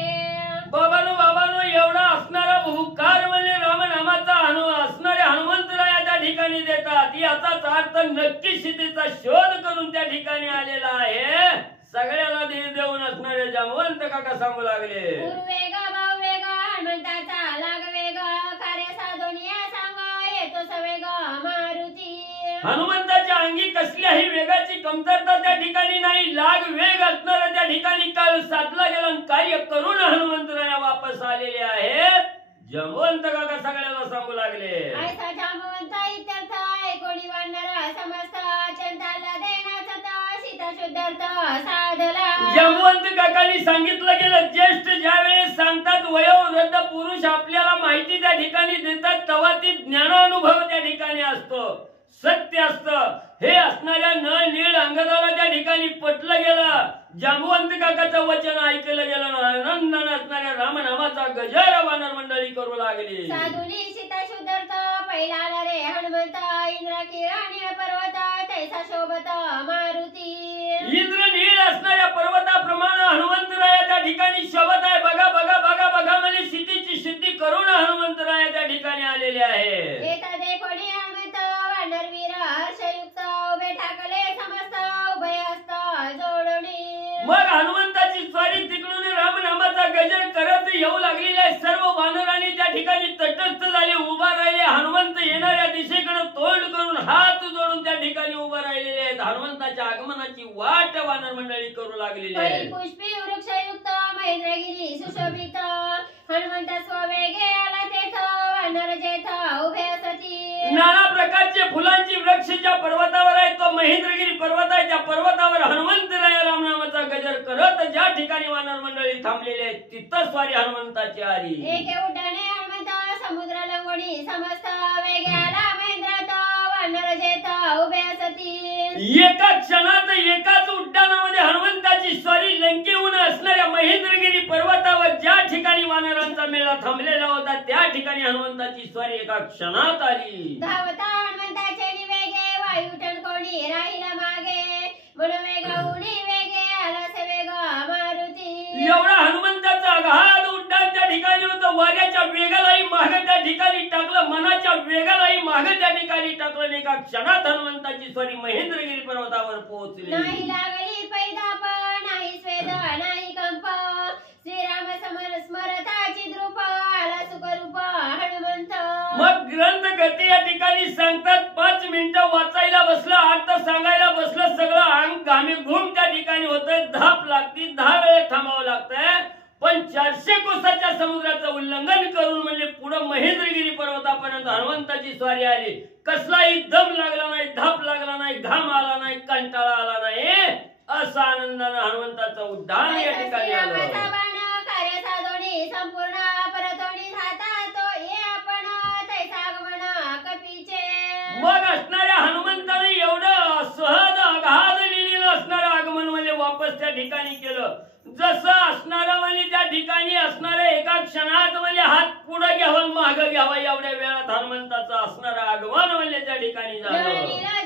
बाबानो एवढा असणारा भूकार म्हणजे रामनामाचा असणाऱ्या हनुमंतराया त्या ठिकाणी देतात, याचाच अर्थ नक्की सिद्धीचा शोध करून त्या ठिकाणी आलेला आहे। सगळ्याला धीर देऊन असणारे जांबवंत काका सांगू लागले, पूर्वेग भाववेग हनुमंताचा लागवेग, कार्य साधुनिया सांग येतो सवेग मारुती। हनुमंताच्या अंगी कसल्याही वेगाची कमतरता त्या ठिकाणी नाही, लाग वेग असणारा त्या ठिकाणी काल साधला गेला आणि कार्य करून हनुमंतराया वापस आलेले आहेत। जांबवंत काका सगळ्याला सांगू लागले, ऐसा जांबवंत इत्यर्थ ऐकोणी वानर समस्त, चंताला देनाचा सीता शुद्धर्थ साधला। जांबवंत काकांनी सांगितलं गेलं, ज्येष्ठ ज्या वेळेस सांगतात, वयोवृद्ध पुरुष आपल्याला माहिती त्या ठिकाणी देतात, तेव्हा ती ज्ञानानुभव त्या ठिकाणी असतो, सत्य असतं। हे असणाऱ्या नळ नीळ अंगदाला त्या ठिकाणी पटलं गेलं, जांबवंत काकाचं वचन ऐकलं गेलं, आनंदानं असणाऱ्या रामनामाचा गजर वानर मंडळी करू लागली। साधुनी सीता शुद्धर्थ पहिला आला रे हनुमंत, इंद्र किरण पर्वत तैसा शोभत मारुती। इंद्र नीळ असणाऱ्या पर्वताप्रमाणे हनुमंतराया त्या ठिकाणी शोभत आहे। बघा बघा बघा बघा म्हणजे सिद्धीची सिद्धी करून हनुमंतराया त्या ठिकाणी आलेले आहे। येता देखोनी हनुमंत वानरवीर हर्षयुक्त, उभे ठाकले समस्त उभय हस्त जोडणी। मग हनुमंताची स्वारी तिकडून रामनामाचा गजर करत येऊ लागलेली आहे। सर्व वानरांनी त्या ठिकाणी तटस्थ झाले, उभा राहिले, हनुमंत येणाऱ्या दिशेकडे तोंड करून हात जोडून त्या ठिकाणी उभा राहिलेले आहेत। हनुमंताच्या आगमनाची वाट वानर मंडळी करू लागलेली आहे। पुष्पी वृक्षयुक्त महेंद्रगिरी सुशोभित, हनुमंत स्ववेगे आला तेथ वानर जेथ उभे असती। नाना प्रकारचे फुलांची वृक्ष ज्या पर्वतावर आहे तो महेंद्रगिरी पर्वत आहे. त्या पर्वतावर हनुमंतराय रामनामाचा गजर करत ज्या ठिकाणी वानर मंडळी थांबलेली आहे तिथं स्वारी हनुमंताची आली. एके उड्डाणे हनुमंत समुद्र लंगोणी समस्त वेग्याला महेंद्रात वानर जेत उभे असती. एका क्षणात एकाच उड्डाणामध्ये हनुमंताची स्वारी लंकेहून असणाऱ्या महेंद्रगिरी पर्वतावर ज्या ठिकाणी वानरांचा मेळा थांबलेला होता त्या ठिकाणी हनुमंताची स्वारी एका क्षणात आली. धावता हनुमंताचे निवेगे वायू टणकोणी राहिला मागे म्हणून वेगाऊनी वेगे आलासे वेग मारुती. एवढा हनुमंताचा अगाध उड्डाण त्या ठिकाणी होतं. वाऱ्याच्या वेगालाही मागे त्या ठिकाणी टाकलं, मनाच्या वेगालाही मागे त्या ठिकाणी टाकलं. एका क्षणात हनुमंताची स्वारी महेंद्रगिरी पर्वतावर पोहोचली. नाही लागली पैदाप नाही स्वेद नाही कंप श्रीराम समर स्मरताची द्रुप आला सुखरूप हनुमंत. मग ग्रंथकर्ते या ठिकाणी सांगतात 5 मिनिटं वाचायला बसलं, अर्थ सांगायला बसलं, सगळं अंग घामी घूम त्या ठिकाणी होतंय. धाप लागती, 10 वेळे थांबावं लागतंय. पण 400 कोसाच्या समुद्राचं उल्लंघन करून म्हणजे पुढे महेंद्रगिरी पर्वतापर्यंत हनुमंताची स्वारी आली. कसलाही दम लागला नाही, धाप लागला नाही, घाम आला नाही, कंटाळा आला नाही. असा आनंदानं हनुमंताचं उड्डाण या ठिकाणी आलं. कार्य साधोणी संपूर्ण परतोणी धाता तो ये आपण तैसा आगमन कपीचे. मग असणाऱ्या हनुमंताने एवढं सहज अगाध लिहिलेलं असणारं आगमन म्हणजे वापस त्या ठिकाणी केलं. जसं असणारा म्हणजे त्या ठिकाणी असणाऱ्या एका क्षणात म्हणजे हात पुढे घ्यावा मागे घ्यावा एवढ्या वेळात हनुमंताचं असणारं आगमन म्हणजे त्या ठिकाणी झालं.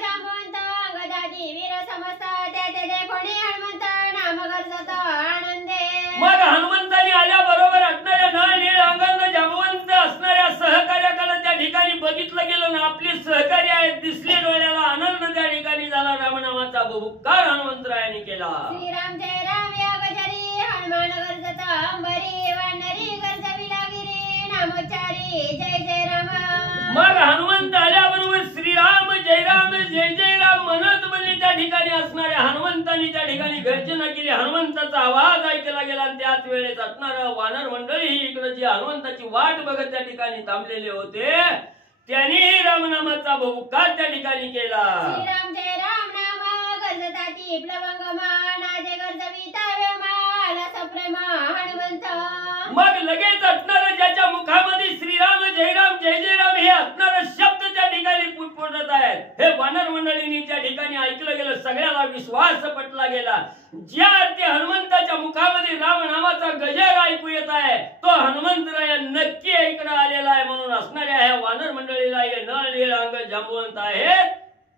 जांबवंत अंगदादी वीर समस्त त्या देखोणी हनुमंत नाम गरजत आनंदे. मग हनुमंताने आल्याबरोबर असणाऱ्या नळ नीळ अंगद जांबवंत असणाऱ्या सहकार्याकडे त्या ठिकाणी बघितलं गेलं ना आपले सहकारी आहेत दिसले डोळ्याला. आनंद त्या ठिकाणी झाला. रामनामाचा बहुकार हनुमंतरायाने केला. श्रीराम जय राम या गजरी हनुमान गरजत अंबरी वानरी गरजविला गिरी नामोच्चारी जय जय राम. मग हनुमंत आल्याबरोबर श्रीराम जय राम म्हणत म्हणजे त्या ठिकाणी असणाऱ्या हनुमंतांनी त्या ठिकाणी गर्जना केली. हनुमंताचा आवाज ऐकला गेला आणि त्याच वेळेस असणारं वानर मंडळी ही इकडे जी हनुमंताची वाट बघत त्या ठिकाणी थांबलेले होते त्यांनी रामनामाचा बहुकार त्या ठिकाणी केला. श्रीराम जय राम नाम गरजताती प्लवंगमा नादे गरजविता वेमा सप्रेम हनुमंत. मग लगेच असणारं ज्याच्या मुखामध्ये श्रीराम जय राम हे असणारं शब्द त्या ठिकाणी पुटपुटत आहेत हे वानर मंडळींनी त्या ठिकाणी ऐकलं गेलं. सगळ्याला विश्वास पटला गेला. ज्या अर्थी हनुमंताच्या मुखामध्ये रामनामाचा गजर ऐकू येत आहे तो हनुमंतराय नक्की इकडे आलेला आहे. म्हणून असणाऱ्या ह्या वानर मंडळीला हे नळ नीळ अंग जांबवंत आहेत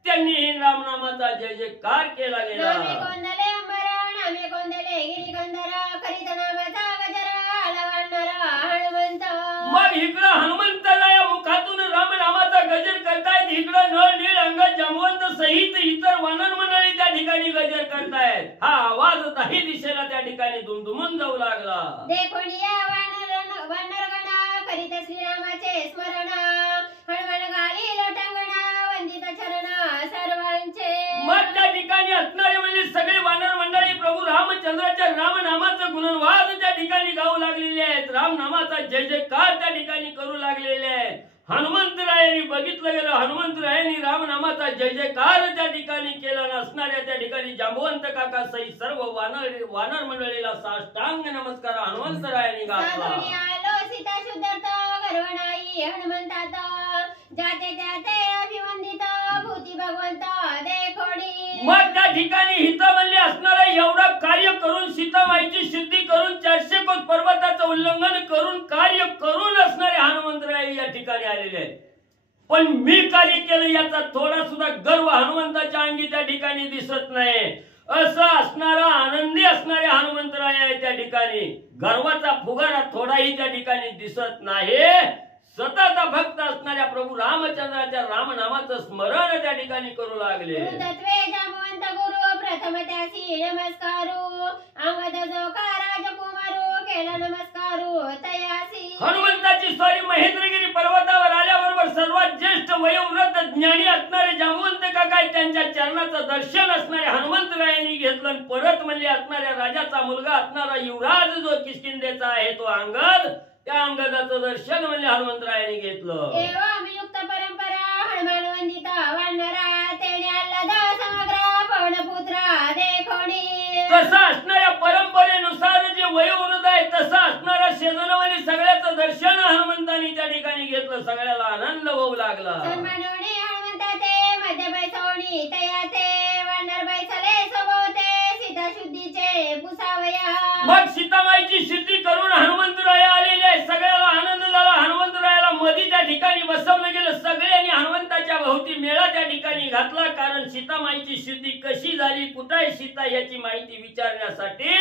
त्यांनी रामनामाचा जय जयकार केला गेला. नामे कोंदले अंबर नामे कोंदले गिरिगंधर करीत नामाचा गजर आला वानर हनुमंत. मग इकडं हनुमंताच्या मुखातून रामनामाचा गजर करतायत. इकडं नळ नीळ अंग जांबवंत सहित इतर वानर मंडळी त्या ठिकाणी गजर करतायत. हा आवाज काही दिशेला त्या ठिकाणी दुमदुमून जाऊ लागला. देखोनिया वानरगण करीत श्रीरामाचे स्मरण हनुमान घाली लोटांगण वंदित चरण सर्वांचे. मग त्या ठिकाणी असणारे म्हणजे सगळे वानर मंडळी प्रभू रामचंद्राच्या रामनामाचं गुणवाद त्या ठिकाणी गाऊ लागलेले आहेत. रामनामाचा जय जयकार त्या ठिकाणी करू लागलेले आहेत. हनुमंतरायांनी बघितलं गेलं हनुमंतरायांनी रामनामाचा जय जयकार त्या ठिकाणी केला. असणाऱ्या त्या ठिकाणी जांबवंत काका सहित सर्व वानर मंडळीला साष्टांग नमस्कार हनुमंतरायांनी घातला. सीता शुद्धर्थ गर्वणाई हनुमंतात जाते त्याते अभिवंदित भूती भगवंत देखोडी. मग त्या ठिकाणी हितावल्ली असणारा एवढं कार्य करून सीतामाईची शुद्धी करून 400 कोस पर्वताचं उल्लंघन करून कार्य करून असणारे हनुमंतराय या ठिकाणी आलेले आहेत. पण मी कार्य केलं याचा थोडा सुद्धा गर्व हनुमंताच्या अंगी त्या ठिकाणी दिसत नाही. असं असणारा आनंदी असणारे हनुमंतराय त्या ठिकाणी गर्वाचा फुगारा थोडाही त्या ठिकाणी दिसत नाही. सतत भक्त असणाऱ्या प्रभू रामचंद्राच्या रामनामाचं स्मरण त्या ठिकाणी करू लागले. तत्वे जांबवंत गुरु प्रथम त्यासी नमस्कारू अंगद जो का राजकुमारू केला नमस्कारू तयासी. हनुमंताची स्वारी महेंद्रगिरी पर्वतावर आल्याबरोबर सर्वात ज्येष्ठ वयोवृद्ध ज्ञानी असणारे जांबवंत काका त्यांच्या चरणाचं दर्शन असणारे हनुमंतरायांनी घेतलं. परत म्हणजे असणाऱ्या राजाचा मुलगा असणारा युवराज जो किष्किंधेचा आहे तो अंगद त्या अंगदाचं दर्शन म्हणजे हनुमंतरायांनी घेतलं. एवं अभियुक्त परंपरा मानवंदित वानरा तेणे आल्हाद समग्र पवनपुत्रा देखोणी. तसं असणाऱ्या परंपरेनुसार जे वयोवृद्ध आहे तसं असणाऱ्या शेजारवाली सगळ्याचं दर्शन हनुमंतानी त्या ठिकाणी घेतलं. सगळ्याला आनंद होऊ लागला. सन्मानवणी हनुमंता ते मध्य बैसवणी तया ते वानर बैसले सोबवते सीता शुद्धीचे पुसावया. मग सीतामाईची शुद्धी करून हनुमंतराय आलेले आहे. सगळ्याला आनंद झाला. हनुमंतरायाला मध्ये त्या ठिकाणी बसवलं गेलं. सगळ्यांनी हनुमंताच्या भोवती मेळा त्या ठिकाणी घातला. कारण सीतामाईची शुद्धी कशी झाली, कुठे आहे सीता याची माहिती विचारण्यासाठी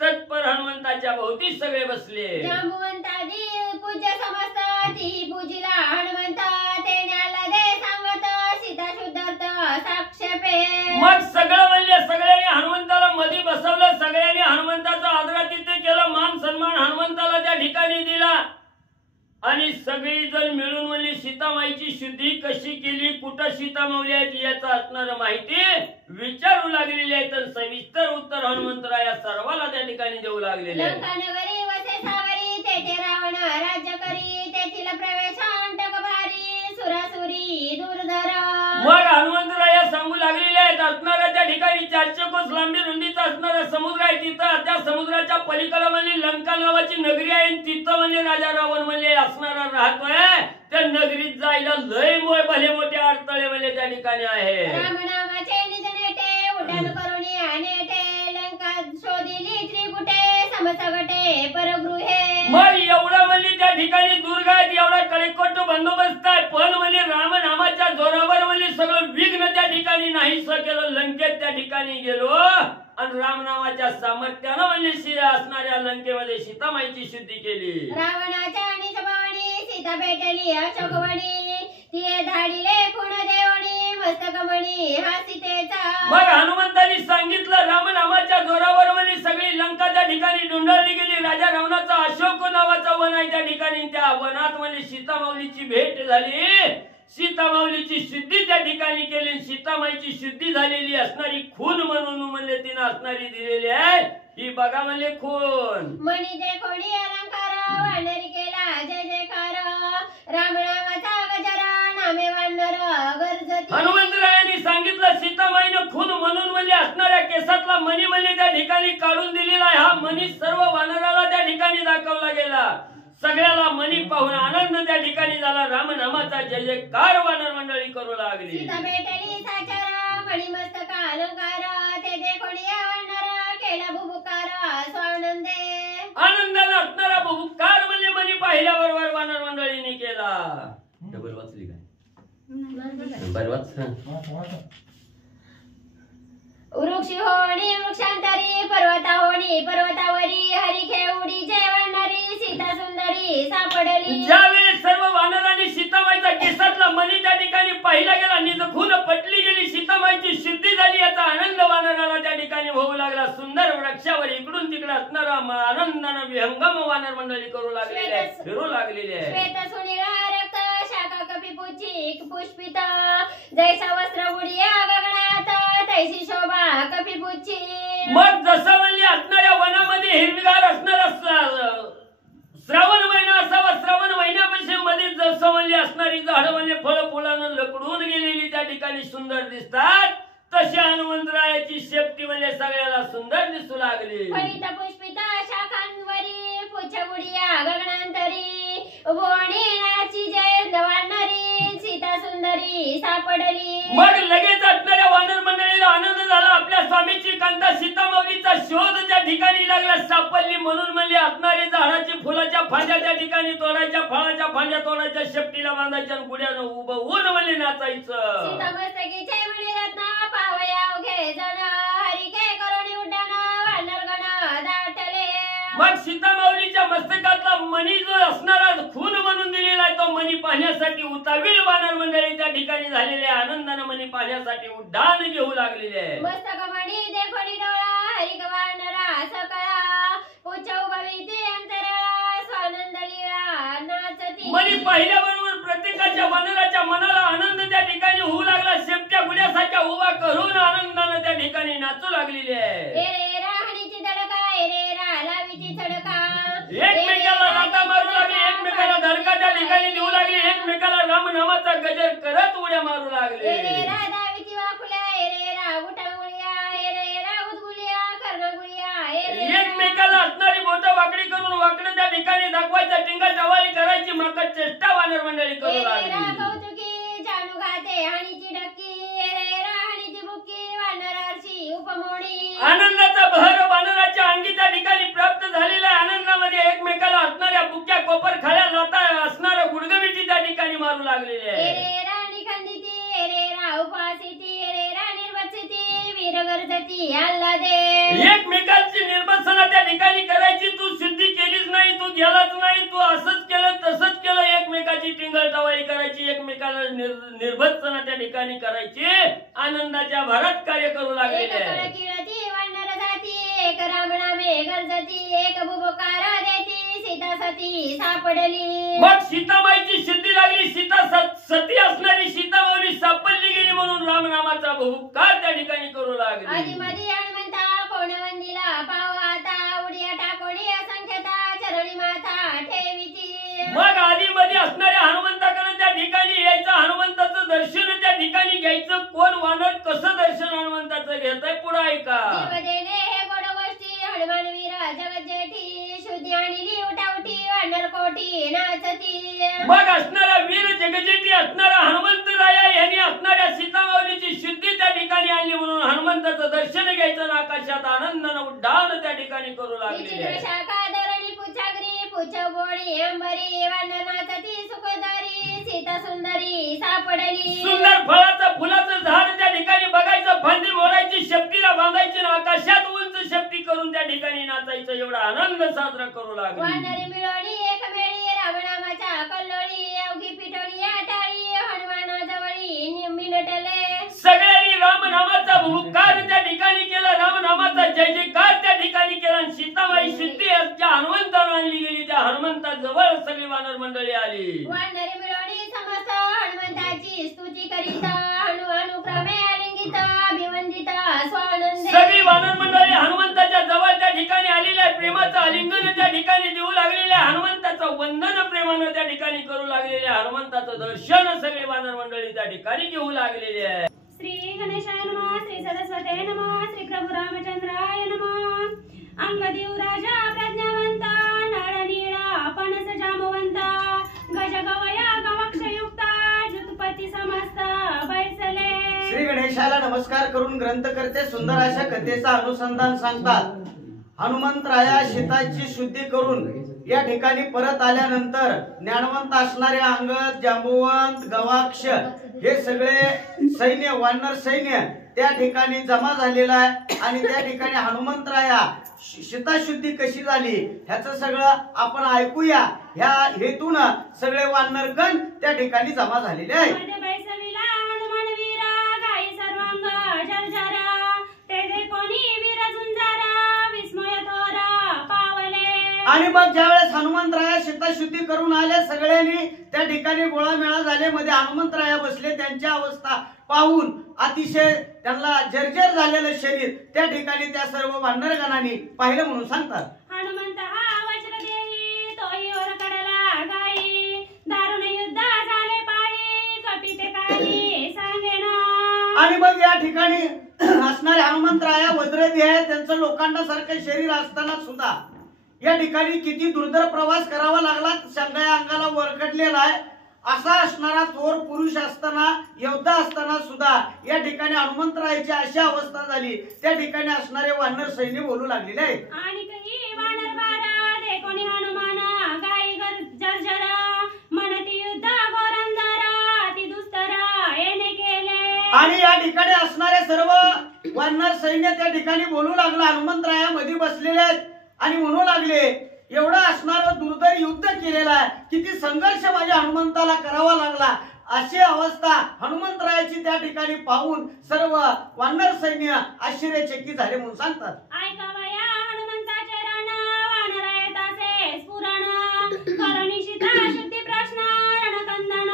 तत्पर हनुमंताच्या भोवती सगळे बसले. जांबुवंतादी पूज्य समस्त ती पूजिला हनुमंत तेणे आल्हादे सांगत सीता शुद्धार्थ साक्षेपे. मग सगळं म्हणले. सगळ्यांनी हनुमंताला मध्ये बसवलं. सगळ्यांनी हनुमंताचं आदरातिथ्य केलं. मान सन्मान हनुमंताला त्या ठिकाणी दिला. आणि सगळी जण मिळून म्हणली सीतामाईची शुद्धी कशी केली, कुठं सीतामाऊली आहेत याचा असणार माहिती विचारू लागलेली आहे. तर सविस्तर उत्तर हनुमंतराया सर्वाला त्या ठिकाणी देऊ लागलेले आहे. लंकानगरी वसे सावरी तेथे रावण राज्य करी तेथील प्रवेश अंटक भारी सुरासुरी दुर्धर. मग हनुमंतराया सांगू लागलेले आहेत. असणाऱ्या त्या ठिकाणी 400 कोस लांबी रुंदीचा असणारा समुद्र आहे. तिथं त्या समुद्राच्या पलीकडे म्हणजे लंका नावाची नगरी आहे. तिथं म्हणजे राजा रावण म्हणजे असणारा राहतोय. त्या नगरीत जायला लय भले मोठे अडथळे म्हणजे त्या ठिकाणी आहे. राम नावाचे निज नेटे उड्डाण करुणी नेटे लंका शोधिली त्रिकुटे समसगटे परगृहे. मग एवढं म्हणजे त्या ठिकाणी दुर्ग आहेत. एवढा कडेकोट बंदोबस्त आहे. पण म्हणजे रामनामाच्या जोरावर म्हणजे सगळं विघ्न त्या ठिकाणी नाहीस केलं. लंकेत त्या ठिकाणी गेलो आणि रामनामाच्या सामर्थ्यानं म्हणजे असणाऱ्या लंकेमध्ये सीतामाईची शुद्धी केली. रावणाच्या निजभवनी सीता भेटली अशोकवणी तिये धाडिले खुण देवणी मस्तकमणी हा सीतेचा. मग हनुमंतांनी सांगितलं रामनामाच्या जोरावर म्हणजे सगळी लंका त्या ठिकाणी डुंडाळली गेली. राजा रावणाचा अशोक नावाचा वन आहे त्या ठिकाणी. त्या वनात म्हणजे सीतामाऊलीची भेट झाली. सीतामाऊलीची शुद्धी त्या ठिकाणी केली. सीतामाईची शुद्धी झालेली असणारी खून म्हणून म्हणले तिनं असणारी दिलेली आहे. ही बघा म्हणले खून. मणी देखोणी अलंकार वानरी केला जय जयकार रामनामाचा गजर नामे वानर गरजती. हनुमंतरायांनी सांगितलं सीतामाईनं खून म्हणून म्हणजे असणाऱ्या केसातला मणी म्हणजे त्या ठिकाणी काढून दिलेला आहे. हा मणी सर्व वानराला त्या ठिकाणी दाखवला गेला. सगळ्याला मणी पाहून आनंद त्या ठिकाणी झाला. रामनामाचा जय जयकार वानर मंडळी करू लागली. सीता भेटली साचार मणी मस्तक अलंकार ते देखोणी वानर केला बुबुकार स्वानंदे. आनंदाने असणारा बुबुकार म्हणजे मणी पाहिल्याबरोबर वानर मंडळीने केला. डबल वाचली काय? बरं वाच. वृक्षी होणी वृक्षांतरी पर्वता होणी पर्वतावरी हरी खेवडी जेवणारी सीता सुंदरी सापडली. ज्यावेळी सर्व वानरांनी सीतामाईचा केसातला मणी त्या ठिकाणी पाहिला गेला. निज खून पटली गेली. सीतामाईची शुद्धी झाली याचा आनंद वानराला त्या ठिकाणी होऊ लागला. सुंदर वृक्षावर इकडून तिकडे असणारा आनंदानं विहंगम वानर मंडळी करू लागलेले आहे. फिरू लागलेले आहे. श्वेत सुनीला रक्त शाखा कपिपुची पुष्पित जैसा वस्त्र गुडिया गगनात तैसी शोभा कपिपुची. मग जसं म्हणजे असणाऱ्या वनामध्ये हिरवीगार असणारा श्रावण महिना असावा. श्रावण महिन्यापेक्षा मध्ये जसं म्हणजे असणारी झाडं म्हणजे फळ फुलानं लकडून गेलेली त्या ठिकाणी सुंदर दिसतात. तशी हनुमंतरायाची शेपटी म्हणजे सगळ्याला सुंदर दिसू लागली. फलित पुष्पित शाखांवरी पुच्छगुडिया गगनांतरी भुवनीनाची जय वानरी सीता सुंदरी सापडली. मग लगेच असणाऱ्या वानर मंडळीला आनंद झाला. आपल्या स्वामीची कांता सीतामाऊलीचा शोध त्या ठिकाणी लागला. सापडली म्हणून म्हणजे असणारी झाडाची फुलाच्या फांद्या त्या ठिकाणी तोडायच्या, फळाच्या फांद्या तोडायच्या, शेपटीला बांधायच्या आणि गुड्यानं उभं ऊन म्हणजे नाचायचं. सीता मस्तकीचे मणी रत्न पावया उघे जण हरिके करुणी उड्डाण वानरगण दाटले. मग सीतामाऊलीच्या मस्तकातला मणी जो असणारा खून म्हणून दिलेला आहे तो मणी पाहण्यासाठी उतावीळ वानर मंडळी त्या ठिकाणी झालेले आनंदानं मणी पाहण्यासाठी उड्डाण घेऊ लागलेले आहे. मस्तक मणी देखोनी डोळा हरिक वानरा सकळा पुच्छ उभविते अंतरा स्वानंद लीळा नाचती. मणी पाहिल्याबरोबर प्रत्येकाच्या वानराच्या मनाला आनंद त्या ठिकाणी होऊ लागला. शेपट्या गुड्यासारख्या उभा करून आनंदानं त्या ठिकाणी नाचू लागलेली आहे. रे राहणीची दडका रे लावीची चडका एकमेकाला लाथा मारू लागले. एकमेकाला धडका त्या ठिकाणी देऊ लागले. एकमेकाला राम रामनामाचा गजर करत उड्या मारू लागले. रे राधा विती वाकुल्या रे रागुटा गुळ्या रे रागुत गुळ्या कर्ण गुळ्या रे एकमेकाला असणारी बोटं वाकडी करून वाकडं त्या ठिकाणी दाखवायचं, टिंगल टवाळी करायची, मग चेष्टा वानर मंडळी करू लागली. कौतुकी जानू गाते हाणीची डक्की रे राणीची बुक्की वानराची उपमोडी. आनंदाचा बहर वानराच्या अंगी त्या ठिकाणी प्राप्त झालेल्या आनंदामध्ये एकमेकाला असणाऱ्या बुक्या कोपर खळ्या लाता असणाऱ्या गुडगमिटी त्या ठिकाणी मारू लागलेले आहे. रे राणी खंडिती रे रा उपासिती रे रा निर्वसिती वीर गरजती आल्हादे. एकमेकांची निर्बसना त्या ठिकाणी करायची. तू शुद्धी केलीच नाही, तू गेलाच नाही, तू असंच केलं तसंच केलं, एकमेकाची टिंगल टवाळी करायची, एकमेकाला निर्बसना त्या ठिकाणी करायची. आनंदाच्या भरात कार्य करू लागलेले एक कळकिळती वानर जाती एक रामनामे गरजती एक बुबकार देती सीता सती सापडली. मग सीताबाईची शुद्धी लागली. सीता सती असणारी सीतामाऊली सापडली गेली म्हणून रामनामाचा बहुकार त्या ठिकाणी करू लागली. आधी मध्ये हनुमंता कोण वंदिला पाव आता उडिया टाकोणी असंख्यता चरणी माथा ठेविती. मग आधी मध्ये असणाऱ्या हनुमंताकडे त्या ठिकाणी यायचं, हनुमंताचं दर्शन त्या ठिकाणी घ्यायचं. कोण वानर कसं दर्शन हनुमंताचं घेतय पुढे ऐका. देवदेने हे गोड गोष्टी हनुमान वीर जगत जेठी शुद्धी आणली उठाउठी वानर कोटी नाचती. मग असणारा वीर जगजेटी असणारा हनुमंतराया यांनी असणाऱ्या सीतामाऊलीची शुद्धी त्या ठिकाणी आणली म्हणून हनुमंताचं दर्शन घ्यायचं, आकाशात आनंदानं उड्डाण त्या ठिकाणी करू लागले. शाखा धरणी पुछागरी पुछबोळी अंबरी वानर नाचती सुखदारी सीता सुंदरी सापडली. सुंदर फळाचं फुलाचं झाड त्या ठिकाणी बघायचं, फांदी मोडायची, शेपटीला बांधायची, आकाशात उंच शेपटी करून त्या ठिकाणी नाचायचं. एवढा आनंद साजरा करू लागले. वानरी मिळवणी एक मेळी रामनामाच्या कल्लोळी अवघी पिठोळी आटाळी हनुमानाजवळी मिनटले. सगळ्यांनी रामनामाचा भूकार त्या ठिकाणी केला, रामनामाचा जय जयकार त्या ठिकाणी केला. सीताबाई शुद्धी ज्या हनुमंताला आणली गेली त्या हनुमंताजवळ सगळी वानर मंडळी आली. वानरी मिळवणी समस्त हनुमंताची स्तुती करीता अनुक्रमे आलिंगित अभिवंदित स्वानंदे. सगळी वानर मंडळी हनुमंताच्या जवळ त्या ठिकाणी आलेल्या आहे. प्रेमाचं आलिंगन त्या ठिकाणी देऊ लागलेले, हनुमंताचं वंदन प्रेमानं त्या ठिकाणी करू लागलेले, हनुमंताचं दर्शन सगळी वानर मंडळी त्या ठिकाणी घेऊ लागलेले आहे. श्री गणेशाय नमः श्री सरस्वते नमः श्री प्रभू रामचंद्राय नमः. अंगदेव राजा प्रज्ञावंता नळनीळा पणस जामवंता गजगवया गवक्षयुक्ता जुतपती समस्त बैसले. श्री गणेशाला नमस्कार करून ग्रंथकर्ते सुंदर अशा कथेचा अनुसंधान सांगतात. हनुमंतराया सीताची शुद्धी करून या ठिकाणी परत आल्यानंतर ज्ञानवंत असणारे अंगद जांबुवंत गवाक्ष हे सगळे सैन्य वानर सैन्य त्या ठिकाणी जमा झालेला आहे. आणि त्या ठिकाणी हनुमंतराया सीताशुद्धी कशी झाली ह्याचं सगळं आपण ऐकूया. ह्या हेतून सगळे वानरगण त्या ठिकाणी जमा झालेले आहेत. आणि मग ज्यावेळेस हनुमंतराया सीताशुद्धी करून आले सगळ्यांनी त्या ठिकाणी गोळामेळा झाले. मध्ये हनुमंतराया बसले. त्यांची अवस्था पाहून अतिशय त्यांना जर्जर झालेलं शरीर त्या ठिकाणी त्या सर्व वानरगणांनी पाहिलं म्हणून सांगतात. हनुमंत हा वज्र देही तोही वर कडला गाई दारुण युद्ध झाले पायी कपिते काही सांगेना. आणि मग या ठिकाणी असणारे हनुमंतराया वज्रदेही आहे. त्यांचं लोखंडासारखं शरीर असताना सुद्धा या ठिकाणी किती दुर्धर प्रवास करावा लागला. सगळ्या अंगाला वरकटलेला आहे. असा असणारा थोर पुरुष असताना योद्धा असताना सुद्धा या ठिकाणी हनुमंतरायाची अशी अवस्था झाली. त्या ठिकाणी असणारे वानर सैन्य बोलू लागलेले आहेत. आणि काही वानर बारा देखोनी हनुमाना गाई जर्जरा म्हणती युद्ध घोरंदारा ती दुस्तरा येणे केले. आणि या ठिकाणी असणारे सर्व वानर सैन्य त्या ठिकाणी बोलू लागला. हनुमंतराया मध्ये बसलेले आहेत आणि म्हणू लागले एवढं असणारं दुर्धर युद्ध केलेलं आहे. किती संघर्ष माझ्या हनुमंताला करावा लागला. अशी अवस्था हनुमंतरायाची त्या ठिकाणी पाहून सर्व वानर सैन्य आश्चर्यचकित झाले म्हणून सांगतात. ऐकावया हनुमंताचे रण वानर येतासे स्फुरण करणी सीता शुद्धी प्रश्न रणकंदन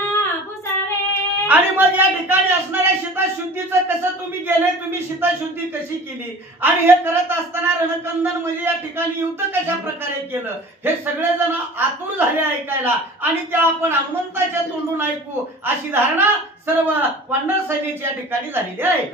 पुसावे. आणि मग या ठिकाणी असणाऱ्या सीता शुद्धीचं कसं तुम्ही गेले, तुम्ही सीता शुद्धी शुद्धी कशी केली आणि हे करत असताना रणकंदन म्हणजे या ठिकाणी युद्ध कशा प्रकारे केलं हे सगळेजण आतुर झाले ऐकायला आणि त्या आपण हनुमंताच्या तोंडून ऐकू अशी धारणा सर्व वानर सैन्याच्या या ठिकाणी झालेली आहे.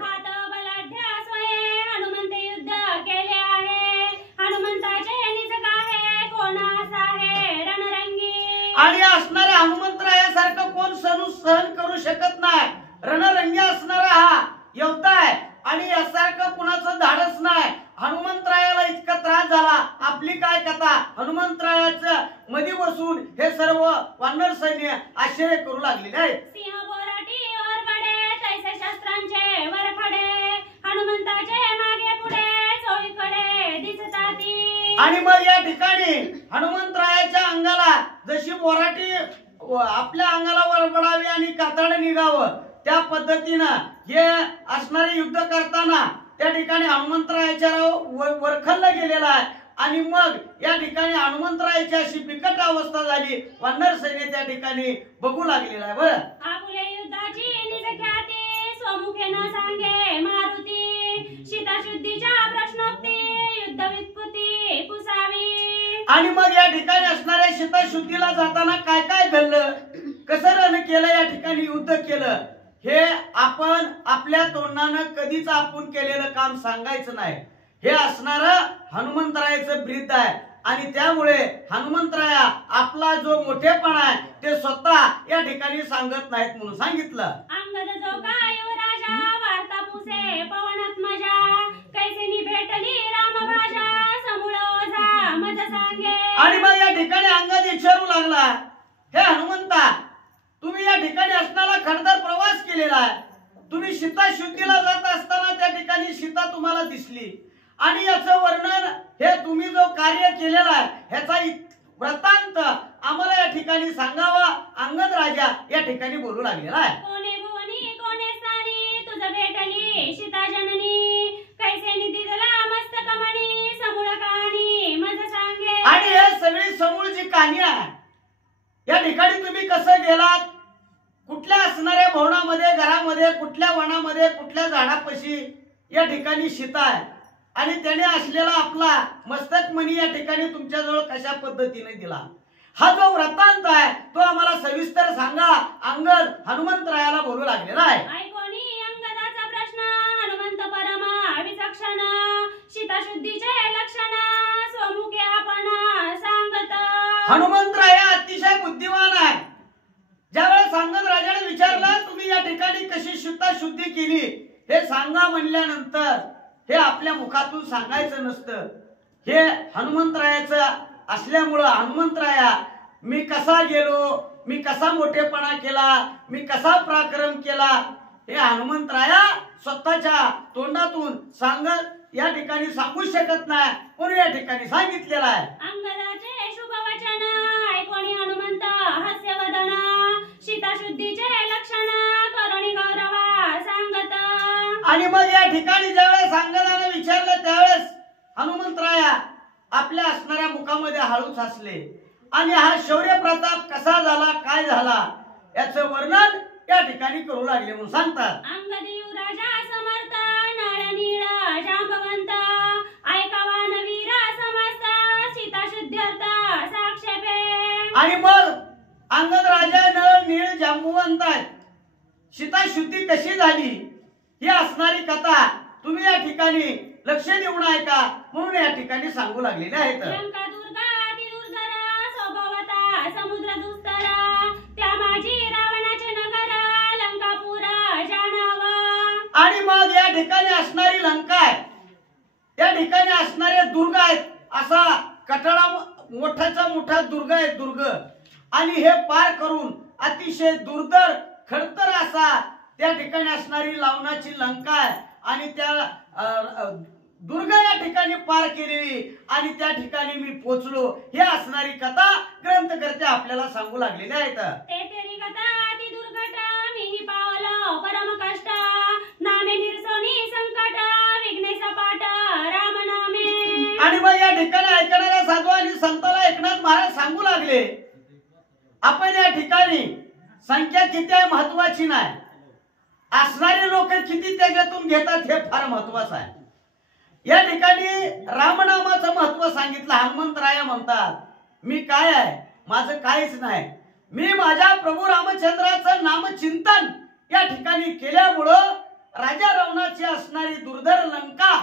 हनुमंत युद्ध केले आहे, हनुमंताचे निज आहे, कोण असा आहे रणरंगी. आणि असणाऱ्या हनुमंतरायासारखं कोण सहन करू शकत नाही. रणरंगी असणारा हा योद्धा आहे आणि यासारखं कुणाचं धाडस नाही. हनुमंतरायाला इतका त्रास झाला. आपली काय कथा हनुमंतरायाचं मध्ये बसून हे सर्व वानर सैन्य आश्चर्य करू लागलेले आहेत. सिंह बोराटी वर बडे तैसे शस्त्रांचे वर खडे, हनुमंताचे मागे पुढे चोहीकडे दिसताती. आणि मग या ठिकाणी हनुमंतरायाच्या अंगाला जशी बोराटी आपल्या अंगाला वरबडावी आणि कातड निघावं त्या पद्धतीनं हे असणारे युद्ध करताना त्या ठिकाणी हनुमंतरायाच्या वरखल्ला गेलेला आहे. आणि मग या ठिकाणी हनुमंतरायाची अशी बिकट अवस्था झाली. वानर सैन्य त्या ठिकाणी बघू लागलेला आहे. बरं आपुले युद्धाची निज ख्याती स्वमुखे न सांगे मारुती, सीताशुद्धीच्या प्रश्नोक्ती युद्ध व्युत्पत्ती पुसावी. आणि मग या ठिकाणी असणाऱ्या सीताशुद्धीला जाताना काय काय घडलं, कसं रण केलं, या ठिकाणी युद्ध केलं हे आपण आपल्या तोंडानं कधीच आपण केलेलं काम सांगायचं नाही. हे असणारं हनुमंतरायाचं ब्रीद आहे आणि त्यामुळे हनुमंतराया आपला जो मोठेपणा आहे ते स्वतः या ठिकाणी सांगत नाहीत म्हणून सांगितलं. अंगद जो काय युवराजा वार्ता पुसे पवनात्मजा, कैसेनी भेटली रामभाषा समूळ ओझा मज सांगे. आणि मग या ठिकाणी अंगद विचारू लागला, हे हनुमंता तुम्ही या ठिकाणी असणारा खडतर प्रवास केलेला आहे. तुम्ही सीता शुद्धीला जात असताना त्या ठिकाणी सीता तुम्हाला दिसली आणि याचं वर्णन हे तुम्ही जो कार्य केलेला आहे ह्याचा वृत्तांत आम्हाला या ठिकाणी सांगावा. अंगद राजा या ठिकाणी बोलू लागलेला आहे. कोणे भुवनी कोणे स्थानी तुझ भेटली सीता जननी, कैसेनी दिदला मस्तक मणी समूळ कहाणी मज सांगे. आणि हे सगळी समूळ जी कहाणी आहे या ठिकाणी तुम्ही कसं गेलात, कुठल्या असणाऱ्या भवनामध्ये, घरामध्ये, कुठल्या वनामध्ये, कुठल्या झाडापाशी या ठिकाणी सीता आहे आणि त्याने असलेला आपला मस्तक मणी या ठिकाणी तुमच्याजवळ कशा पद्धतीने दिला, हा जो वृत्तांत आहे तो आम्हाला सविस्तर सांगा. अंगद हनुमंतरायाला बोलू लागलेला आहे. ऐकोनी अंगदाचा प्रश्न हनुमंत परमा विचक्षण, सीताशुद्धीचे लक्षण स्वमुखे आपण सांगत. हनुमंतराया अतिशय बुद्धिमान आहे. ज्यावेळेस अंगद राजाने विचारलं तुम्ही या ठिकाणी कशी सीता शुद्धी केली हे सांगा म्हणल्यानंतर हे आपल्या मुखातून सांगायचं नसतं. हे हनुमंतरायाचं असल्यामुळं हनुमंतराया मी कसा गेलो, मी कसा मोठेपणा केला, मी कसा पराक्रम केला हे हनुमंतराया स्वतःच्या तोंडातून सांगत या ठिकाणी सांगू शकत नाही म्हणून या ठिकाणी सांगितलेलं आहे. अंगदाचे शुभ वचन ऐकोनी हनुमंत हास्यवदन, सीताशुद्धीचे लक्षण करुणी गौरवा सांगत. आणि मग या ठिकाणी ज्यावेळेस अंगदाने विचारलं त्यावेळेस हनुमंतराया आपल्या असणाऱ्या मुखामध्ये हळूच हसले आणि हा शौर्य प्रताप कसा झाला, काय झाला याचं वर्णन या ठिकाणी करू लागले म्हणून सांगतात. अंगद युवराजा समर्थ नळ नीळ जांबवंत, ऐकावा नवीर समस्त सीताशुद्ध्यर्थ साक्षेपे. आणि मग अंगद राजा नळ नीळ जांबुवंत आहेत. सीता शुद्धी कशी झाली ही असणारी कथा तुम्ही या ठिकाणी लक्ष देऊन ऐका म्हणून या ठिकाणी सांगू लागलेले आहेत. लंका दुर्गा अतिदुर्धर स्वभावता समुद्र दुस्तर, त्या माझी रावणाचे नगर लंकापूर जाणावा. आणि मग या ठिकाणी असणारी लंका आहे, त्या ठिकाणी असणारे दुर्ग आहेत. असा कठडा मोठाचा मोठा दुर्ग आहे दुर्ग आणि हे पार करून अतिशय दुर्धर खडतर असा त्या ठिकाणी असणारी लावणाची लंका आहे आणि त्या दुर्ग या ठिकाणी पार केलेली आणि त्या ठिकाणी मी पोचलो हे असणारी कथा ग्रंथकर्ते आपल्याला सांगू लागलेले आहेत. ते तेरी कथा अति दुर्घट मीही पावलो परम कष्ट, नामे निरसोनी संकट विघ्ने सपाट राम नामे. आणि मग या ठिकाणी ऐकणाऱ्या साधू आणि संताला एकनाथ महाराज सांगू लागले आपण या ठिकाणी संख्या किती आहे महत्वाची नाही, असणारे लोक किती त्याच्यातून घेतात हे फार महत्वाचं आहे. या ठिकाणी रामनामाचं महत्व सांगितलं. हनुमंतराया म्हणतात, मी काय आहे, माझं काहीच नाही. मी माझ्या प्रभू रामचंद्राचं नामचिंतन या ठिकाणी केल्यामुळं राजा रावणाची असणारी दुर्धर लंका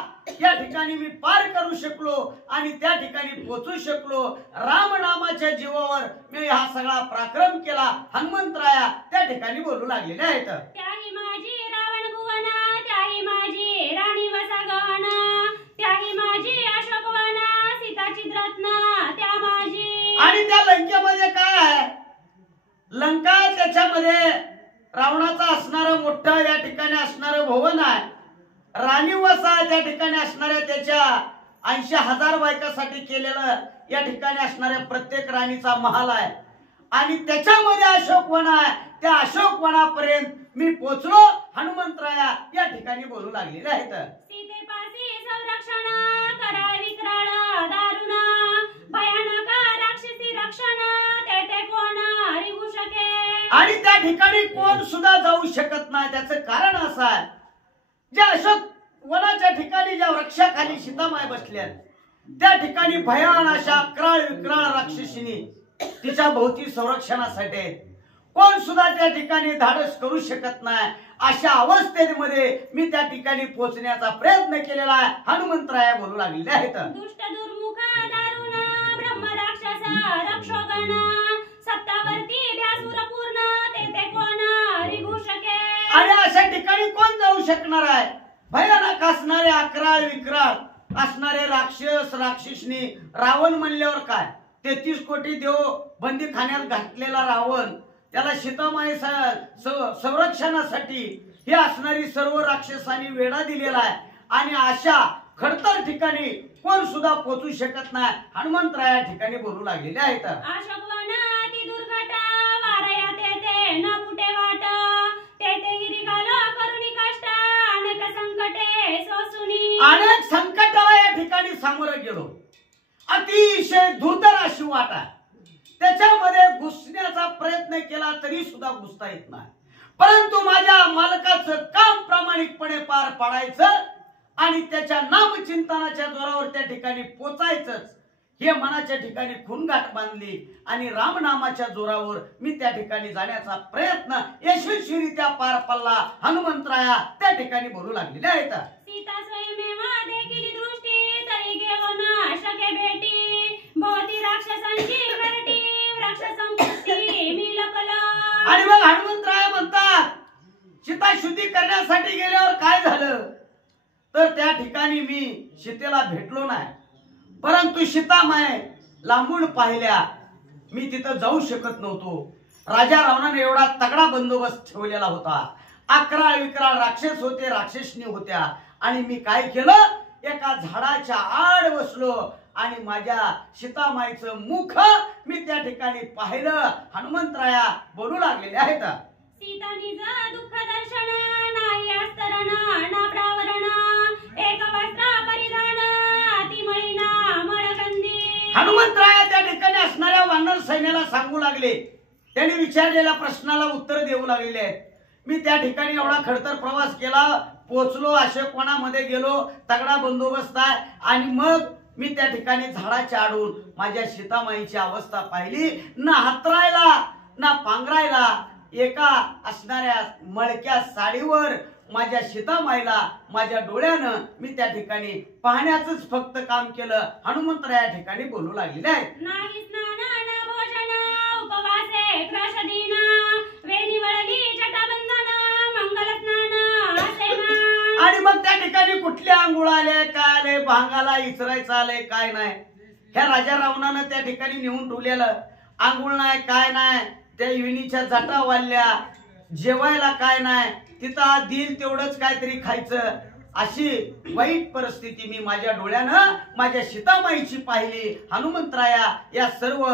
या ठिकाणी मी पार करू शकलो आणि त्या ठिकाणी पोहोचू शकलो. रामनामाच्या जीवावर मी हा सगळा पराक्रम केला. हनुमंतराया त्या ठिकाणी बोलू लागलेले आहेत. त्याही माझी रावण भुवन, त्याही माझी राणी वसागवन, त्याही माझी अशोकवन, सीताची रत्न त्या माझी. आणि त्या लंकेमध्ये काय आहे, लंका त्याच्यामध्ये रावणाचा असणारं मोठं या ठिकाणी असणारं भवन आहे. राणीवसा त्या ठिकाणी असणाऱ्या त्याच्या 80,000 बायकासाठी केलेलं या ठिकाणी असणाऱ्या प्रत्येक राणीचा महाल आहे. आणि त्याच्यामध्ये अशोकवन आहे. त्या अशोकवनापर्यंत मी पोचलो. हनुमंतराया या ठिकाणी बोलू लागलेले आहेत. सीतेपासी संरक्षण, कराळ विक्राळ दारुण, भयानक राक्षसी रक्षण, ते कोण हरिहू शके. आणि त्या ठिकाणी कोण सुद्धा जाऊ शकत नाही. त्याचं कारण असं आहे, ज्या अशोक वनाच्या ठिकाणी ज्या वृक्षाखाली सीतामाय बसल्या त्या ठिकाणी भयान अशा कराळ विक्राळ राक्षसीनी तिच्या भोवती संरक्षणासाठी कोण सुद्धा त्या ठिकाणी धाडस करू शकत नाही. अशा अवस्थेमध्ये मी त्या ठिकाणी पोहोचण्याचा प्रयत्न केलेला आहे. हनुमंतराया बोलू लागलेले आहेत. दुष्ट दुर्मुख दारुण, ब्रह्म राक्षस रक्षोगण, सत्तावरती भ्यासुर पूर्ण, ते कोण हरिहू शके. आणि अशा ठिकाणी कोण जाऊ शकणार आहे. भयानक असणारे अकराळ विक्राळ असणारे राक्षस राक्षसनी रावण म्हणल्यावर काय, 33 कोटी देव बंदी खाण्यात घातलेला रावण, त्याला सीतामाई संरक्षणासाठी ही असणारी सर्व राक्षसांनी वेढा दिलेला आहे. आणि अशा खडतर ठिकाणी कोण सुद्धा पोहोचू शकत नाही. हनुमंतराया ठिकाणी बोलू लागलेले आहेत. अशोकवन अति दुर्घट, वारया ते न फुटे वाट, ते हिरिगालो करुणी कष्ट, अनेक संकटे सोसुनी. अनेक संकटाला या ठिकाणी सामोरं गेलो. अतिशय दुर्धर अशी वाट आहे. त्याच्यामध्ये घुसण्याचा प्रयत्न केला तरी सुद्धा घुसता येत नाही. परंतु माझ्या मालकाचं काम प्रामाणिकपणे पार पाडायचं आणि त्याच्या नामचिंतनाच्या जोरावर त्या ठिकाणी पोचायचंच हे मनाच्या ठिकाणी खूनगाठ बांधली. आणि रामनामाच्या जोरावर मी त्या ठिकाणी जाण्याचा प्रयत्न यशस्वीरित्या पार पडला. हनुमंतराया त्या ठिकाणी बोलू लागलेले आहेत. सीता स्वयमेव देखील दृष्टी, तरी घेऊन शके भेटी, भोवती राक्षसांची घरटी, वृक्ष संपत्ती मी लपलो. आणि मग हनुमंतराय म्हणतात, सीता शुद्धी करण्यासाठी गेल्यावर काय झालं तर त्या ठिकाणी मी सीतेला भेटलो नाही. परंतु सीतामाय लांबून पाहिल्या. मी तिथं जाऊ शकत नव्हतो. राजा रावणाने एवढा तगडा बंदोबस्त ठेवलेला होता. अकराळ विक्राळ राक्षस होते, राक्षसनी होत्या. आणि मी काय केलं, एका झाडाच्या आड बसलो आणि माझ्या सीतामाईचं मुख मी त्या ठिकाणी पाहिलं. हनुमंतराया बोलू लागलेले आहेत. सीता निज दुःख दर्शन, नाही अस्तरण ना प्रावरण, एक वस्त्र परिधान, अतिमळीना मळगंधी. हनुमंतराया त्या ठिकाणी असणाऱ्या वानर सैन्याला सांगू लागले. त्यांनी विचारलेल्या प्रश्नाला उत्तर देऊ लागलेले आहेत. मी त्या ठिकाणी एवढा खडतर प्रवास केला, पोचलो, अशोकवनामध्ये गेलो, तगडा बंदोबस्त आहे. आणि मग मी त्या ठिकाणी झाडाच्या आडून माझ्या सीतामाईची अवस्था पाहिली. ना हातरायला ना पांघरायला एका असणाऱ्या मळक्या साडीवर माझ्या सीतामाईला माझ्या डोळ्यानं मी त्या ठिकाणी पाहण्याचंच फक्त काम केलं. हनुमंतराया या ठिकाणी बोलू लागलेले आहेत. नाही स्नान ना भोजन, उपवासे क्रशदीन, वेणी वळली जटाबंधन, मंगल स्नान असे मान. आणि मग त्या ठिकाणी कुठले आंघोळ आले, काय आले, भांगाला इचरायचं आले, काय नाही. ह्या राजा रावणानं त्या ठिकाणी नेऊन ठेवलेलं. आंघोळ नाही, काय नाही. त्या विणीच्या जटा वाढल्या, जेवायला काय नाही. तिथं दिल तेवढंच काहीतरी खायचं. अशी वाईट परिस्थिती मी माझ्या डोळ्यानं माझ्या सीतामाईची पाहिली. हनुमंतराया या सर्व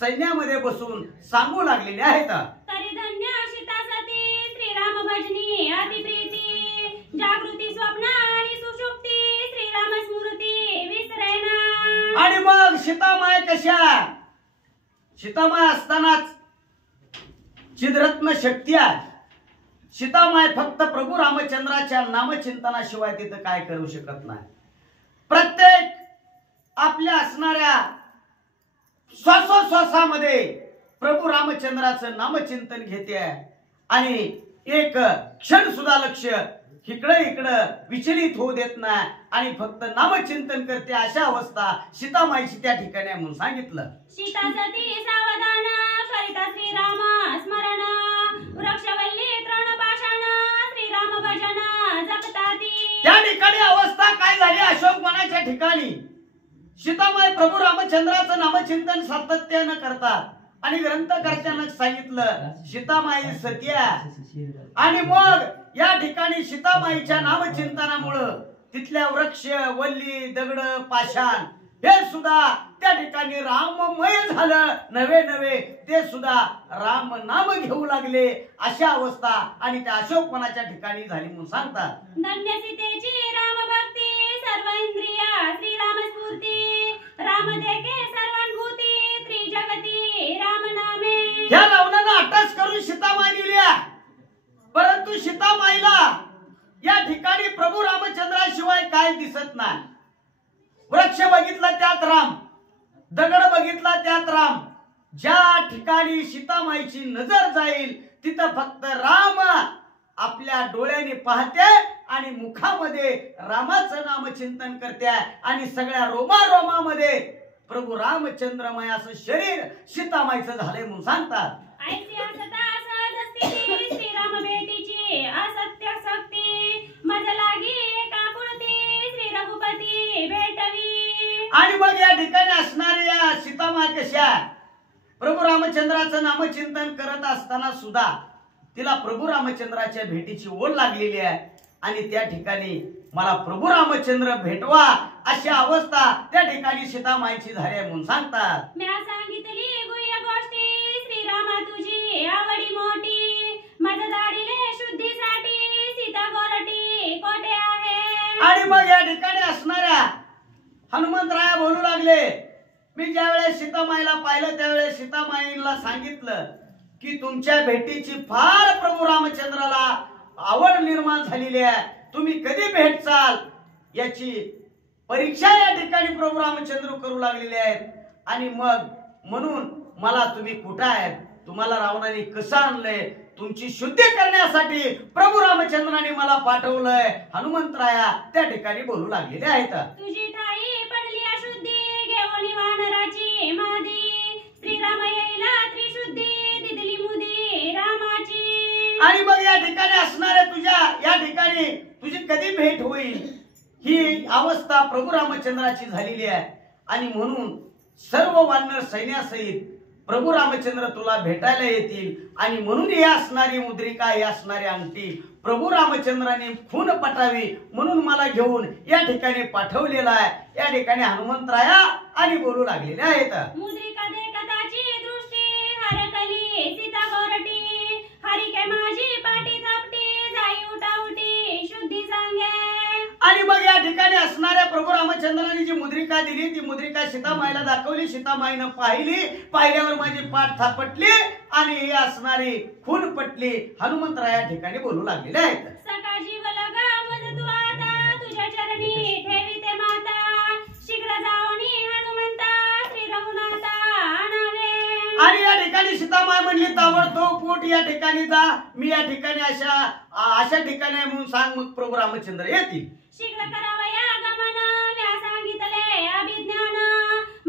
सैन्यामध्ये बसून सांगू लागलेले आहेत. तरी धन्य सीता सती, श्रीराम भजनी अतिप्रीती, जागृती स्वप्न आणि सुषुप्ती, श्रीराम स्मृती विसरेना. आणि मग सीतामाय कशा, सीतामाय असतानाच चिद्रत्न शक्ती आहे. सीतामाय फक्त प्रभू रामचंद्राच्या नामचिंतनाशिवाय तिथं काय करू शकत नाही. प्रत्येक आपल्या असणाऱ्या श्वासोश्वासामध्ये प्रभू रामचंद्राचं नामचिंतन घेते आणि एक क्षण सुद्धा लक्ष इकडं विचलित होऊ देत नाही आणि फक्त नामचिंतन करते. अशा अवस्था सीतामाईची त्या ठिकाणी म्हणून सांगितलं. सीता सती सावधान करिता श्रीराम स्मरण वृक्षवल्ली तृणपाषाण श्रीराम भजन जपताती. त्या ठिकाणी अवस्था काय झाली? अशोकवनाच्या ठिकाणी सीतामाई प्रभू रामचंद्राचं नामचिंतन सातत्यानं करतात आणि ग्रंथकर्त्यानं सांगितलं सीतामाई सत्या. आणि मग या ठिकाणी सीतामाईच्या नामचिंतनामुळं तिथल्या वृक्ष वल्ली दगड पाषाण हे सुद्धा त्या ठिकाणी राममय झालं. नवे ते सुद्धा राम नाम घेऊ लागले. अशा अवस्था आणि त्या अशोकवनाच्या ठिकाणी झाली म्हणून सांगतात. धन्य सीतेची राम भक्ती सर्व इंद्रिया श्रीराम स्फूर्ती राम देखे सर्वानुभूती त्रिजगती राम नामे. ह्या रावणानं अटॅच करून सीतामाई दिल्या. परंतु सीतामाईला या ठिकाणी प्रभू रामचंद्राशिवाय काय दिसत नाही. वृक्ष बघितला त्यात राम, दगड बघितला त्यात राम. ज्या ठिकाणी सीतामाईची नजर जाईल तिथं फक्त राम आपल्या डोळ्याने पाहते आणि मुखामध्ये रामाचं नामचिंतन करते आणि सगळ्या रोमारोमामध्ये प्रभू रामचंद्रमय असं शरीर सीतामाईचं झालंय म्हणून सांगतात. ऐसी असता सहज स्थिती श्रीराम भेटीची असत्य शक्ती मज लागी एकाकुळती श्री रघुपती भेटवी. आणि मग या ठिकाणी असणाऱ्या सीतामाई कशा प्रभू रामचंद्राचं नामचिंतन करत असताना सुद्धा तिला प्रभू रामचंद्राच्या भेटीची ओढ लागलेली आहे आणि त्या ठिकाणी मला प्रभू रामचंद्र भेटवा अशी अवस्था त्या ठिकाणी सीतामाईची झाली म्हणून सांगतात. म्या सांगितली गुह्य गोष्टी श्रीरामा तुझी आवडी मोठी मज दाडिले शुद्धीसाठी सीता गोरटी कोठे आहे. आणि मग या ठिकाणी असणाऱ्या हनुमंतराया बोलू लागले. मी ज्यावेळेस सीतामाईला पाहिलं त्यावेळेस सीतामाईला सांगितलं की तुमच्या भेटीची फार प्रभू रामचंद्राला आवड निर्माण झालेली आहे. तुम्ही कधी भेटचाल याची परीक्षा या ठिकाणी प्रभू रामचंद्र करू लागलेले आहेत. आणि मग म्हणून मला तुम्ही कुठं आहेत, तुम्हाला रावणाने कसं आणलंय, तुमची शुद्धी करण्यासाठी प्रभू रामचंद्राने मला पाठवलंय. हनुमंतराया त्या ठिकाणी बोलू लागलेले आहेत. तुझी ठाई पडली अशुद्धी घेऊन वानराची मादी श्रीराम येईला त्रिशुद्धी दिदली मुदी रामाची. आणि मग या ठिकाणी असणाऱ्या तुझ्या या ठिकाणी तुझी कधी भेट होईल ही अवस्था प्रभू रामचंद्राची झालेली आहे. आणि म्हणून सर्व वानर सैन्यासहित प्रभू रामचंद्र तुला भेटायला येतील. आणि म्हणून ही असणारी मुद्रिका ही असणारी अंगठी प्रभू रामचंद्राने खून पटावी म्हणून मला घेऊन या ठिकाणी पाठवलेला आहे. या ठिकाणी हनुमंतराया आणि बोलू लागलेले आहेत. मुद्रिका देखताची दृष्टी हरकली सीता गोरटी हरिके माझी पाटी थापटी जाई उठाउटी शुद्धी सांगे. आणि मग या ठिकाणी असणाऱ्या प्रभू रामचंद्राने जी मुद्रिका दिली ती मुद्रिका सीतामाईला दाखवली. सीतामाईनं पाहिली. पाहिल्यावर माझी पाठ थापटली आणि ही असणारी खून पटली. हनुमंतराया ठिकाणी बोलू लागलेले आहेत. सका जीव लगा मुझ तू आता तुझ्या चरणी ठेविते माता शीघ्र जाऊनी हनुमंता श्री रघुनाथा आणावे. आणि या ठिकाणी सीतामाई म्हणली ताबडतोब पोट या ठिकाणी जा. मी या ठिकाणी अशा ठिकाणी आहे म्हणून सांग. मग प्रभू रामचंद्र येतील. शीघ्र करावया गमन म्या सांगितले अभिज्ञान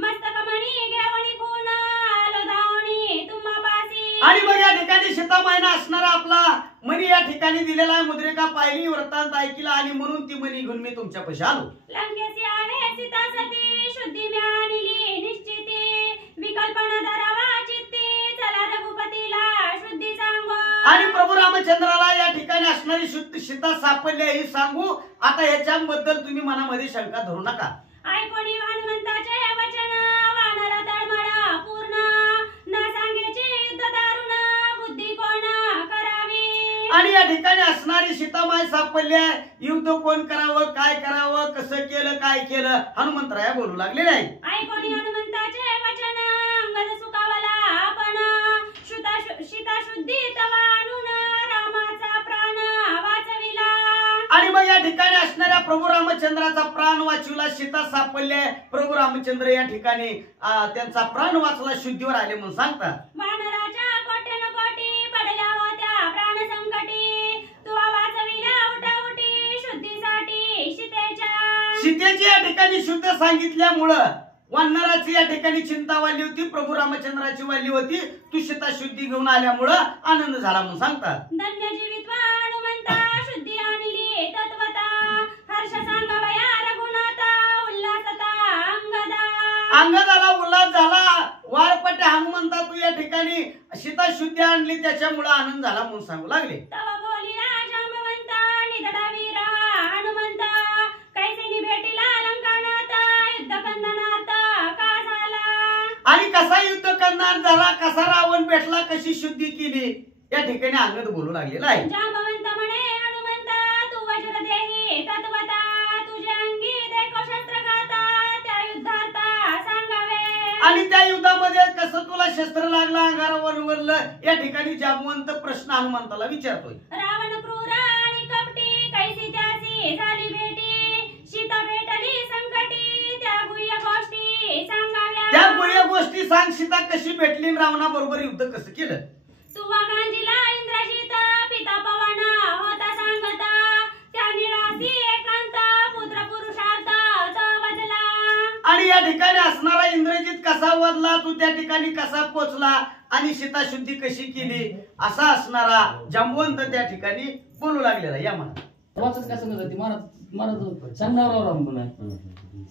मस्तक मणी घेवणी खून आलो धावणी तुम्हा पासी. आणि मग या ठिकाणी सीतामाईनं असणारा आपला मणी या ठिकाणी दिलेला आहे. मुद्रिका पाहिली, वृत्तांत ऐकला आणि म्हणून ती मणी घेऊन मी तुमच्यापाशी आलो. लंकेसी आहे सीता सती शुद्धी म्या आणली निश्चिती विकल्पना धरावा चित्ती चला रघुपतीला शुद्धी सांगू. आणि प्रभू रामचंद्राला या ठिकाणी असणारी शुद्ध सीता सापडली ही सांगू. आता ह्याच्याबद्दल तुम्ही मनामध्ये शंका धरू नका. ऐकोणी हनुमंताचे वचन वानर तळमळ पूर्ण न सांगेची युद्ध दारुण बुद्धी कोण करावी. आणि या ठिकाणी असणारी सीतामाई सापडली आहे. युद्ध कोण करावं, काय करावं, कसं केलं, काय केलं हनुमंतराया बोलू लागले नाही. ऐकोणी हनुमंताचे वचन अंगद सुखावला आपण सीता शुद्धी तवा आणून रामाचा प्राण वाचविला. आणि मग या ठिकाणी असणाऱ्या प्रभू रामचंद्राचा प्राण वाचविला, सीता सापडले, प्रभू रामचंद्र या ठिकाणी त्यांचा प्राण वाचला, शुद्धीवर आले म्हणून सांगतात. वानराच्या कोट्यान कोटी पडल्या होत्या प्राण संकटी, तुवा वाचविल्या उठाउठी शुद्धीसाठी सीतेची या ठिकाणी शुद्ध सांगितल्यामुळं वानराची या ठिकाणी चिंता वाढली होती, प्रभू रामचंद्राची वाढली होती. तू सीता शुद्धी घेऊन आल्यामुळं आनंद झाला म्हणून सांगतात. धन्य जीवित्वा हनुमंता शुद्धी आणली तत्वता, हर्ष सांगावया रघुनाथा उल्हासता अंगदा. अंगदाला उल्हास झाला, वाळपट्या हनुमंता तू या ठिकाणी सीता शुद्धी आणली त्याच्यामुळे आनंद झाला म्हणून सांगू लागले. तव बोलिला जांबवंता निधडा वीरा हनुमंता, कैसेनी भेटीला लंकानाथ युद्ध कंदनाथ का झाला. आणि कसा युद्ध करणार झाला, कसा रावण भेटला, कशी शुद्धी केली या ठिकाणी अंगद बोलू लागलेला आहे. जांबवंत म्हणे हनुमंता तू वज्र देही तत्वता, तुझे अंगी देखो शस्त्र घाता त्या युद्धाता सांगावे. आणि त्या युद्धामध्ये कसं तुला शस्त्र लागलं, अंगारावर वरलं या ठिकाणी जांबवंत प्रश्न हनुमंताला विचारतोय. रावण क्रूर आणि कपटी कैसी त्याची झाली भेटी, सीता भेटली संकटी त्या गुह्य गोष्टी सांगाव्या. त्या गुह्य गोष्टी सांग, सीता कशी भेटली आणि रावणाबरोबर युद्ध कसं केलं. तुवा गांजीला इंद्रजित पिता पवन होता सांगता, त्या निळासी एकांत पुत्र पुरुषार्थ तो वदला. आणि या ठिकाणी असणारा इंद्रजित कसा वदला, तू त्या ठिकाणी कसा पोचला आणि सीता शुद्धी कशी केली, असा असणारा जांबवंत त्या ठिकाणी बोलू लागलेला. या म्हणा वाचत काय सांगत होती, महाराज महाराज सांगणार राम पुन्हा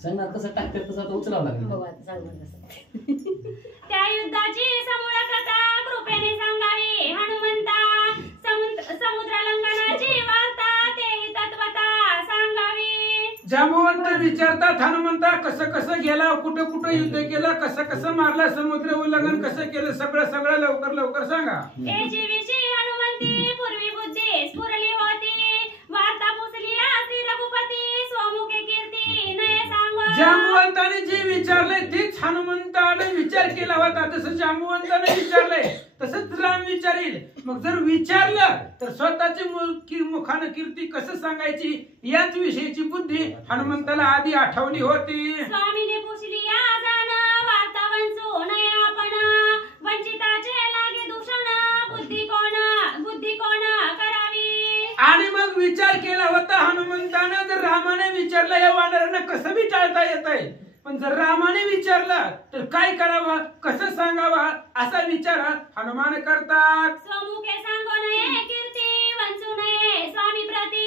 सांगणार कसं टाकतात तसं आता उचलावं लागलं. त्या युद्धाची समूळ कथा कृपेने सांगावी हनुमंता, समुद्र लंघनाची वार्ता तेही तत्वता सांगावी. जांबवंत विचारतात हनुमंता कसं कसं गेला, कुठं कुठं युद्ध केलं, कसं कसं मारला, समुद्र उल्लंघन कसं केलं, सगळं सगळं लवकर लवकर सांगा. याची विषयी हनुमंती पूर्वी बुद्धी स्फुरली होती, वार्ता पुसली श्री रघुपती स्वमुखे कीर्ती नये सांग. जांबवंताने जे विचारलंय तेच हनुमंताने विचार केला होता, तसं जांबवंताने विचारलंय तसंच राम विचारेल. मग जर विचारलं तर स्वतःची मुखानं कीर्ती कसं सांगायची याच विषयीची बुद्धी हनुमंताला आधी आठवली होती. स्वामीने पुसली आजान वार्ता वंचू नये आपण, वंचिताचे लागे दूषण बुद्धी कोण करावी. आणि मग विचार केला होता हनुमंतानं, जर रामाने विचारलं या वानरांना कसं बी टाळता येत आहे, पण जर रामाने विचारलं तर काय करावं, कसं सांगावं असा विचार हनुमान करतात. स्वमुखे सांगो नये कीर्ती वंचू नये स्वामी प्रती,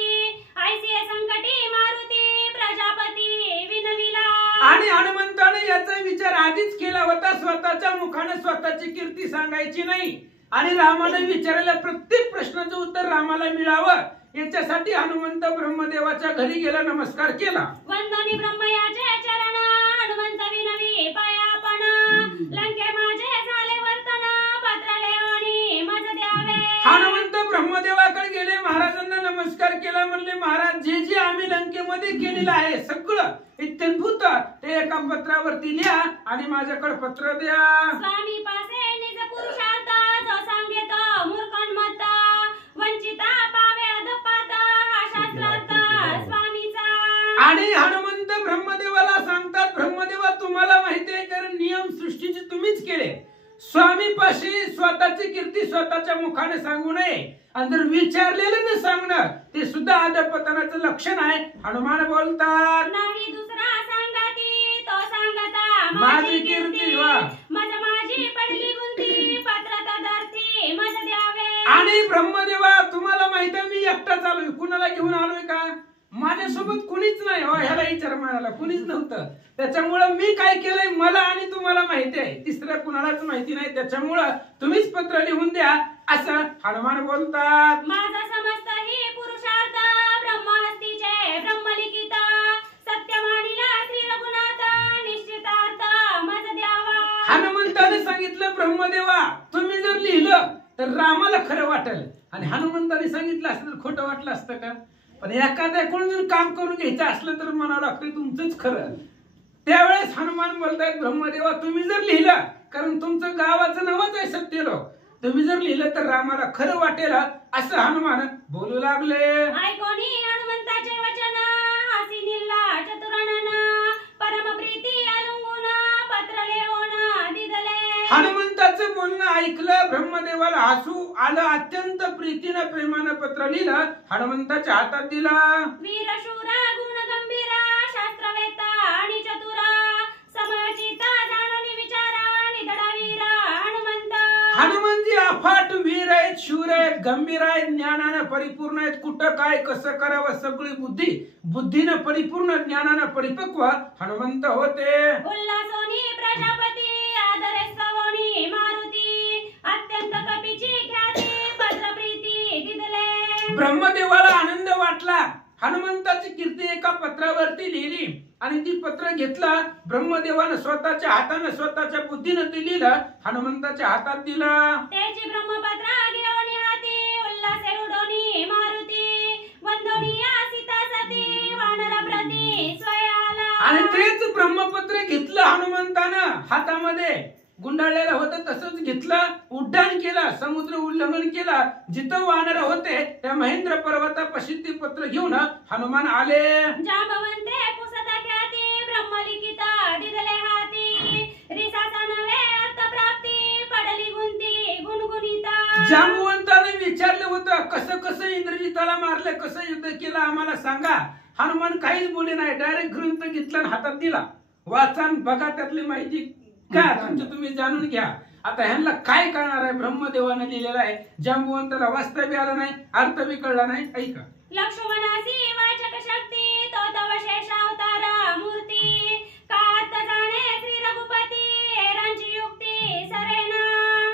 ऐसी संकटी मारुती प्रजापती विनविला. आणि हनुमंताने याचा विचार आधीच केला होता, स्वतःच्या मुखाने स्वतःची कीर्ती सांगायची नाही आणि रामाने विचारलेल्या प्रत्येक प्रश्नाचं उत्तर रामाला मिळावं याच्यासाठी हनुमंत ब्रह्मदेवाच्या घरी गेला, नमस्कार केला. वंदनी ब्रह्मयाचे चरण हनुमंत विनवी पायापण, लंके माझे झाले वर्तन पत्र लेवणी मज द्यावे. हनुमंत ब्रह्मदेवाकडे गेले, महाराजांना नमस्कार केला, म्हणले महाराज जे जे आम्ही लंकेमध्ये केलेलं आहे सगळं इत्यंभूत ते एका पत्रावरती लिहा आणि माझ्याकडे पत्र द्या. स्वामी पासे निज पुरुषार्थ जो सांगेत मूर्खोन्मत्त, वंचिता पावे अधपात हा शास्त्रार्थ स्वामीचा. आणि हनुमंत ब्रह्मदेवाला सांगतात, ब्रह्मदेवा तुम्हाला माहिती आहे कारण नियम सृष्टीचे तुम्हीच केले, स्वामीपाशी स्वतःची कीर्ती स्वतःच्या मुखाने सांगू नये आणि जर विचारलेलं न सांगणं ते सुद्धा अधपतनाचं लक्षण आहे. हनुमान बोलतात नाही दुसरा सांगाती तो सांगता माझी कीर्ती वा माझी पडली गुंती पत्र तदर्थी मज द्यावे. आणि ब्रह्मदेवा तुम्हाला माहिती आहे मी एकटाच आलोय, कुणाला घेऊन आलोय का, माझ्यासोबत कुणीच नाही हो, ह्याला विचार म्हणाला कुणीच नव्हतं, त्याच्यामुळं मी काय केलंय मला आणि तुम्हाला माहिती आहे, तिसऱ्या कुणालाच माहिती नाही, त्याच्यामुळं तुम्हीच पत्र लिहून द्या असं हनुमान बोलतात. माझा समस्त ही पुरुषार्थ ब्रह्महस्तीचे ब्रह्मलिखित, सत्य मानिला श्री रघुनाथ निश्चितार्थ मज द्यावा. हनुमंताने सांगितलं ब्रह्मदेवा तुम्ही जर लिहिलं तर रामाला खरं वाटेल आणि हनुमंताने सांगितलं असतं तर खोटं वाटलं असतं का, पण एखाद्याकडून जर काम करून घ्यायचं असलं तर म्हणावं लागतं तुमचंच खरं. त्यावेळेस हनुमान बोलतायत ब्रह्मदेवा तुम्ही जर लिहिलं, कारण तुमचं गावाचं नावच आहे सत्यलोक, तुम्ही जर लिहिलं तर रामाला खरं वाटेल असं हनुमान बोलू लागले. ऐकोनी हनुमंताचे वचन हनुमंताचं बोलणं ऐकलं. ब्रह्मदेवाला हसू आलं. अत्यंत प्रीतीनं प्रेमानं पत्र लिहिलं, हनुमंताच्या हातात दिलं. वीर शूर गुण गंभीरा शास्त्रवेत्ता आणि चतुरा समयोचिता जाणून विचारा निधडा वीरा हनुमंत. हनुमानजी अफाट वीर आहेत, शूर आहेत, गंभीर आहेत, ज्ञानानं परिपूर्ण आहेत. कुठं काय कसं करावं सगळी बुद्धीनं परिपूर्ण, ज्ञानानं परिपक्व हनुमंत होते. उल्हासोनी प्रजापती आदरे सवोनी मारुती अत्यंत कपीची ख्याती पत्र प्रीती दिदले. ब्रह्मदेवाला आनंद वाटला. हनुमंताची कीर्ती एका पत्रावरती लिहिली आणि ती पत्र घेतला. ब्रह्मदेवानं स्वतःच्या हातानं स्वतःच्या बुद्धीनं ते लिहिलं, हनुमंताच्या हातात दिलं. त्याची ब्रह्मपत्र घेऊन हाती उल्हासे उडोनी मारुती वंदनीया सीता सती वानरा प्रती स्वयाला. आणि तेच ब्रह्मपत्र घेतलं हनुमंतानं हातामध्ये. गुंडाळलेलं होतं तसंच घेतलं, उड्डाण केलं, समुद्र उल्लंघन केलं. जिथं वानर होते त्या महेंद्र पर्वतापाशी ते पत्र घेऊन हनुमान आले. जांबवंते पुसता ख्याती ब्रह्मलिखिता दिदले हाती रिसाचा नवे अर्थ प्राप्ती पडली गुंती गुणगुणिता. जांबवंताने विचारलं होतं, कसं कसं इंद्रजिताला मारलं, कसं युद्ध केलं आम्हाला सांगा. हनुमान काहीच बोले नाही. डायरेक्ट ग्रंथ घेतला आणि हातात दिला. वाचन बघा, त्यातली माहिती का तुमचं तुम्ही जाणून घ्या. आता ह्यांना काय करणार आहे, ब्रह्मदेवाने लिहिलेलं आहे. जांबवंताला वाचता बी आलं नाही, अर्थ बी कळला नाही. ऐका. लक्ष्मणासी वाचक शक्ती तो तव शेष अवतार मूर्ती कात जाणे श्री रघुपती एरांची युक्ती सरेना.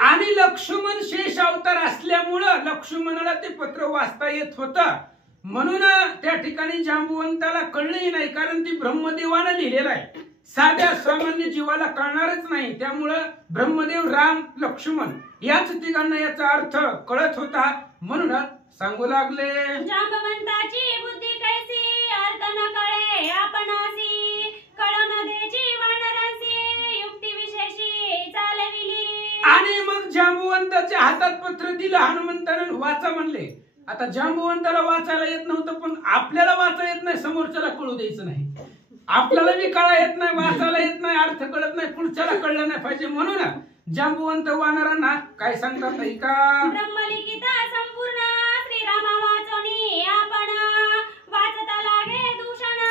आणि लक्ष्मण शेष अवतार असल्यामुळं लक्ष्मणाला ते पत्र वाचता येत होतं. म्हणून त्या ठिकाणी जांबवंताला कळलंही नाही, कारण ती ब्रह्मदेवानं लिहिलेलं आहे. साध्या सामान्य जीवाला कळणारच नाही. त्यामुळं ब्रह्मदेव, राम, लक्ष्मण याच तिघांना याचा अर्थ कळत होता. म्हणून सांगू लागले, जांबवंताची बुद्धी कैसी अर्थ न कळे आपणासी कळन देची वानरांसी युक्ती विशेषी चालविली. आणि मग जांबवंताच्या हातात पत्र दिलं हनुमंतानं, वाचा म्हणले. आता जांबवंताला वाचायला येत नव्हतं, पण आपल्याला वाचा येत नाही, समोरच्याला कळू द्यायचं नाही. आपल्याला बी कळा येत नाही, वाचायला येत नाही, अर्थ कळत नाही, पुढच्याला कळलं नाही पाहिजे. म्हणून जांबवंत वानरांना काय सांगतात ऐका. ब्रह्मलिखिता संपूर्ण श्रीरामा वाचोनी आपण वाचता लागे दूषण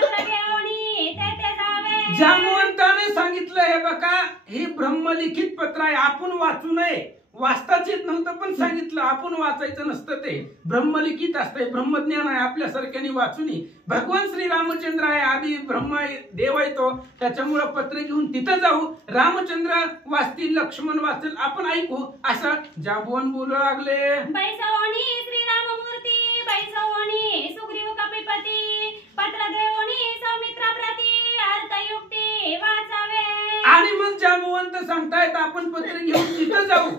पत्र घेऊनी तेथे जावे. जांबवंताने सांगितलं, हे बघा, हे ब्रह्मलिखित पत्र आहे, आपण वाचू नये. वाचताच येत नव्हतं पण सांगितलं, आपण वाचायचं नसतं, ते ब्रह्मलिखित असतंय, ब्रह्मज्ञान आहे, आपल्यासारख्याने वाचूनी. भगवान श्री रामचंद्र आहे, आधी ब्रह्म देव आहे तो, त्याच्यामुळं पत्र घेऊन तिथं जाऊ, रामचंद्र वाचतील, लक्ष्मण वाचतील, आपण ऐकू, असं जांबवन बोलू लागले. बैसवणी श्रीराममूर्ती बैसवणी सुग्रीव कपिपती पत्र देवणी सौमित्रा प्रती अर्थयुक्ती वाचावे. आणि मग जांबवंत सांगतायत, आपण पत्र घेऊन तिथं जाऊ.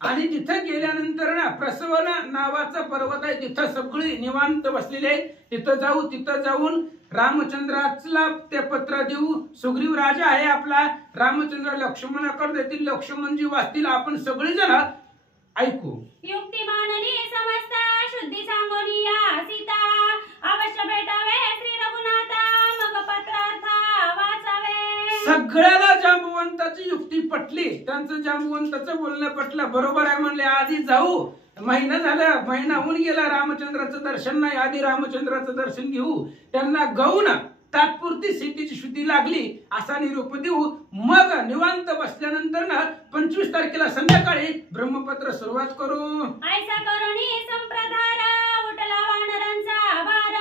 आणि तिथं गेल्यानंतर ना प्रसवन नावाचा पर्वत आहे, तिथं सगळी निवांत बसलेले आहेत. तिथं जाऊ. तिथं जाऊन रामचंद्राला ते पत्र देऊ. सुग्रीव राजा आहे आपला, रामचंद्र लक्ष्मणाकडे देतील, लक्ष्मणजी वाचतील, आपण सगळेजण ऐकू. युक्ती मानली समजता शुद्धी सांगोनी या सीता अवश्य भेटावे श्री रघुनाथा मग पत्रार्थ वाचावे. सगळ्याला जांबवंताची युक्ती पटली, त्यांचं जांबवंताचं बोलणं पटलं. बरोबर आहे म्हणले, आधी जाऊ. महिना झाला, महिना होऊन गेला, रामचंद्राचं दर्शन नाही, आधी रामचंद्राचं दर्शन घेऊ, त्यांना गाऊन तात्पुरती सीतेची शुद्धी लागली असा निरोप देऊ. मग निवांत बसल्यानंतर ना 25 तारखेला संध्याकाळी ब्रह्मपत्र सुरुवात करू. ऐसा करुणी संप्रदार उठला वानरांचा भार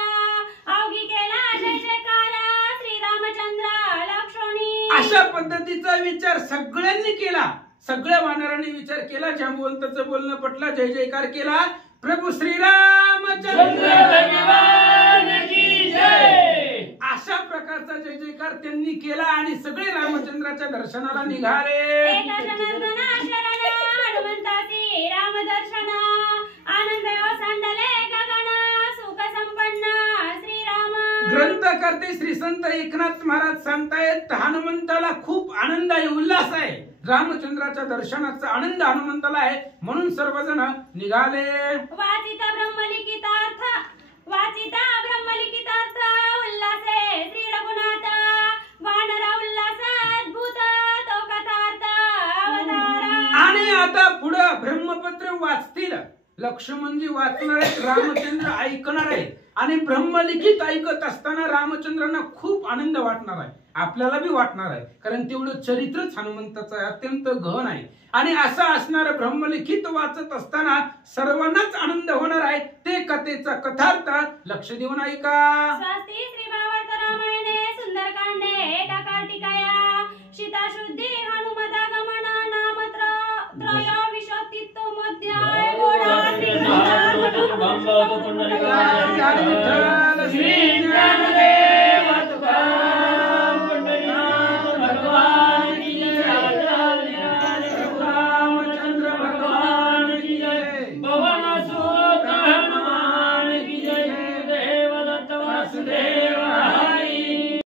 अवघी केला जय जयकार श्री रामचंद्र लक्ष्मणी. अशा पद्धतीचा विचार सगळ्यांनी केला, सगळ्या वानरांनी विचार केला. जांबवंताचं बोलणं पटलं, जय जयकार केला. प्रभू श्रीरामचंद्र भगवान की जय अशा प्रकारचा जय जयकार त्यांनी केला आणि सगळे रामचंद्राच्या दर्शनाला निघाले. एका जनार्दना शरण हनुमंतासी रामदर्शन आनंद ओसंडले गगन सुख संपन्न श्रीराम. ग्रंथकर्ते श्री संत एकनाथ महाराज सांगतायत, हनुमंताला खूप आनंद आहे, उल्हास आहे. रामचंद्राच्या दर्शनाचा आनंद हनुमंताला आहे, म्हणून सर्वजण निघाले. वाचिता ब्रह्मलिखितार्थ वाचिता ब्रह्मलिखितार्थ उल्हासे श्री रघुनाथ वानरा उल्हास अद्भुत तो कथार्थ अवतार. लक्ष्मणजी वाचणार आहेत, रामचंद्र ऐकणार आहे आणि ब्रह्मलिखित ऐकत असताना रामचंद्रांना खूप आनंद वाटणार आहे, आपल्याला बी वाटणार आहे, कारण तेवढं चरित्रच हनुमंताचं आहे, अत्यंत गहन आहे. आणि असं असणारं ब्रह्मलिखित वाचत असताना सर्वांनाच आनंद होणार आहे. ते कथेचा कथार्थ लक्ष देऊन ऐका. स्वस्ति श्री भावार्थ रामायणे सुंदरकांडे एका कार्तिकाया सीताशुद्धी हनुमदागमन नामत्र त्रयोविंशतितमोऽध्याय. विठ्ठल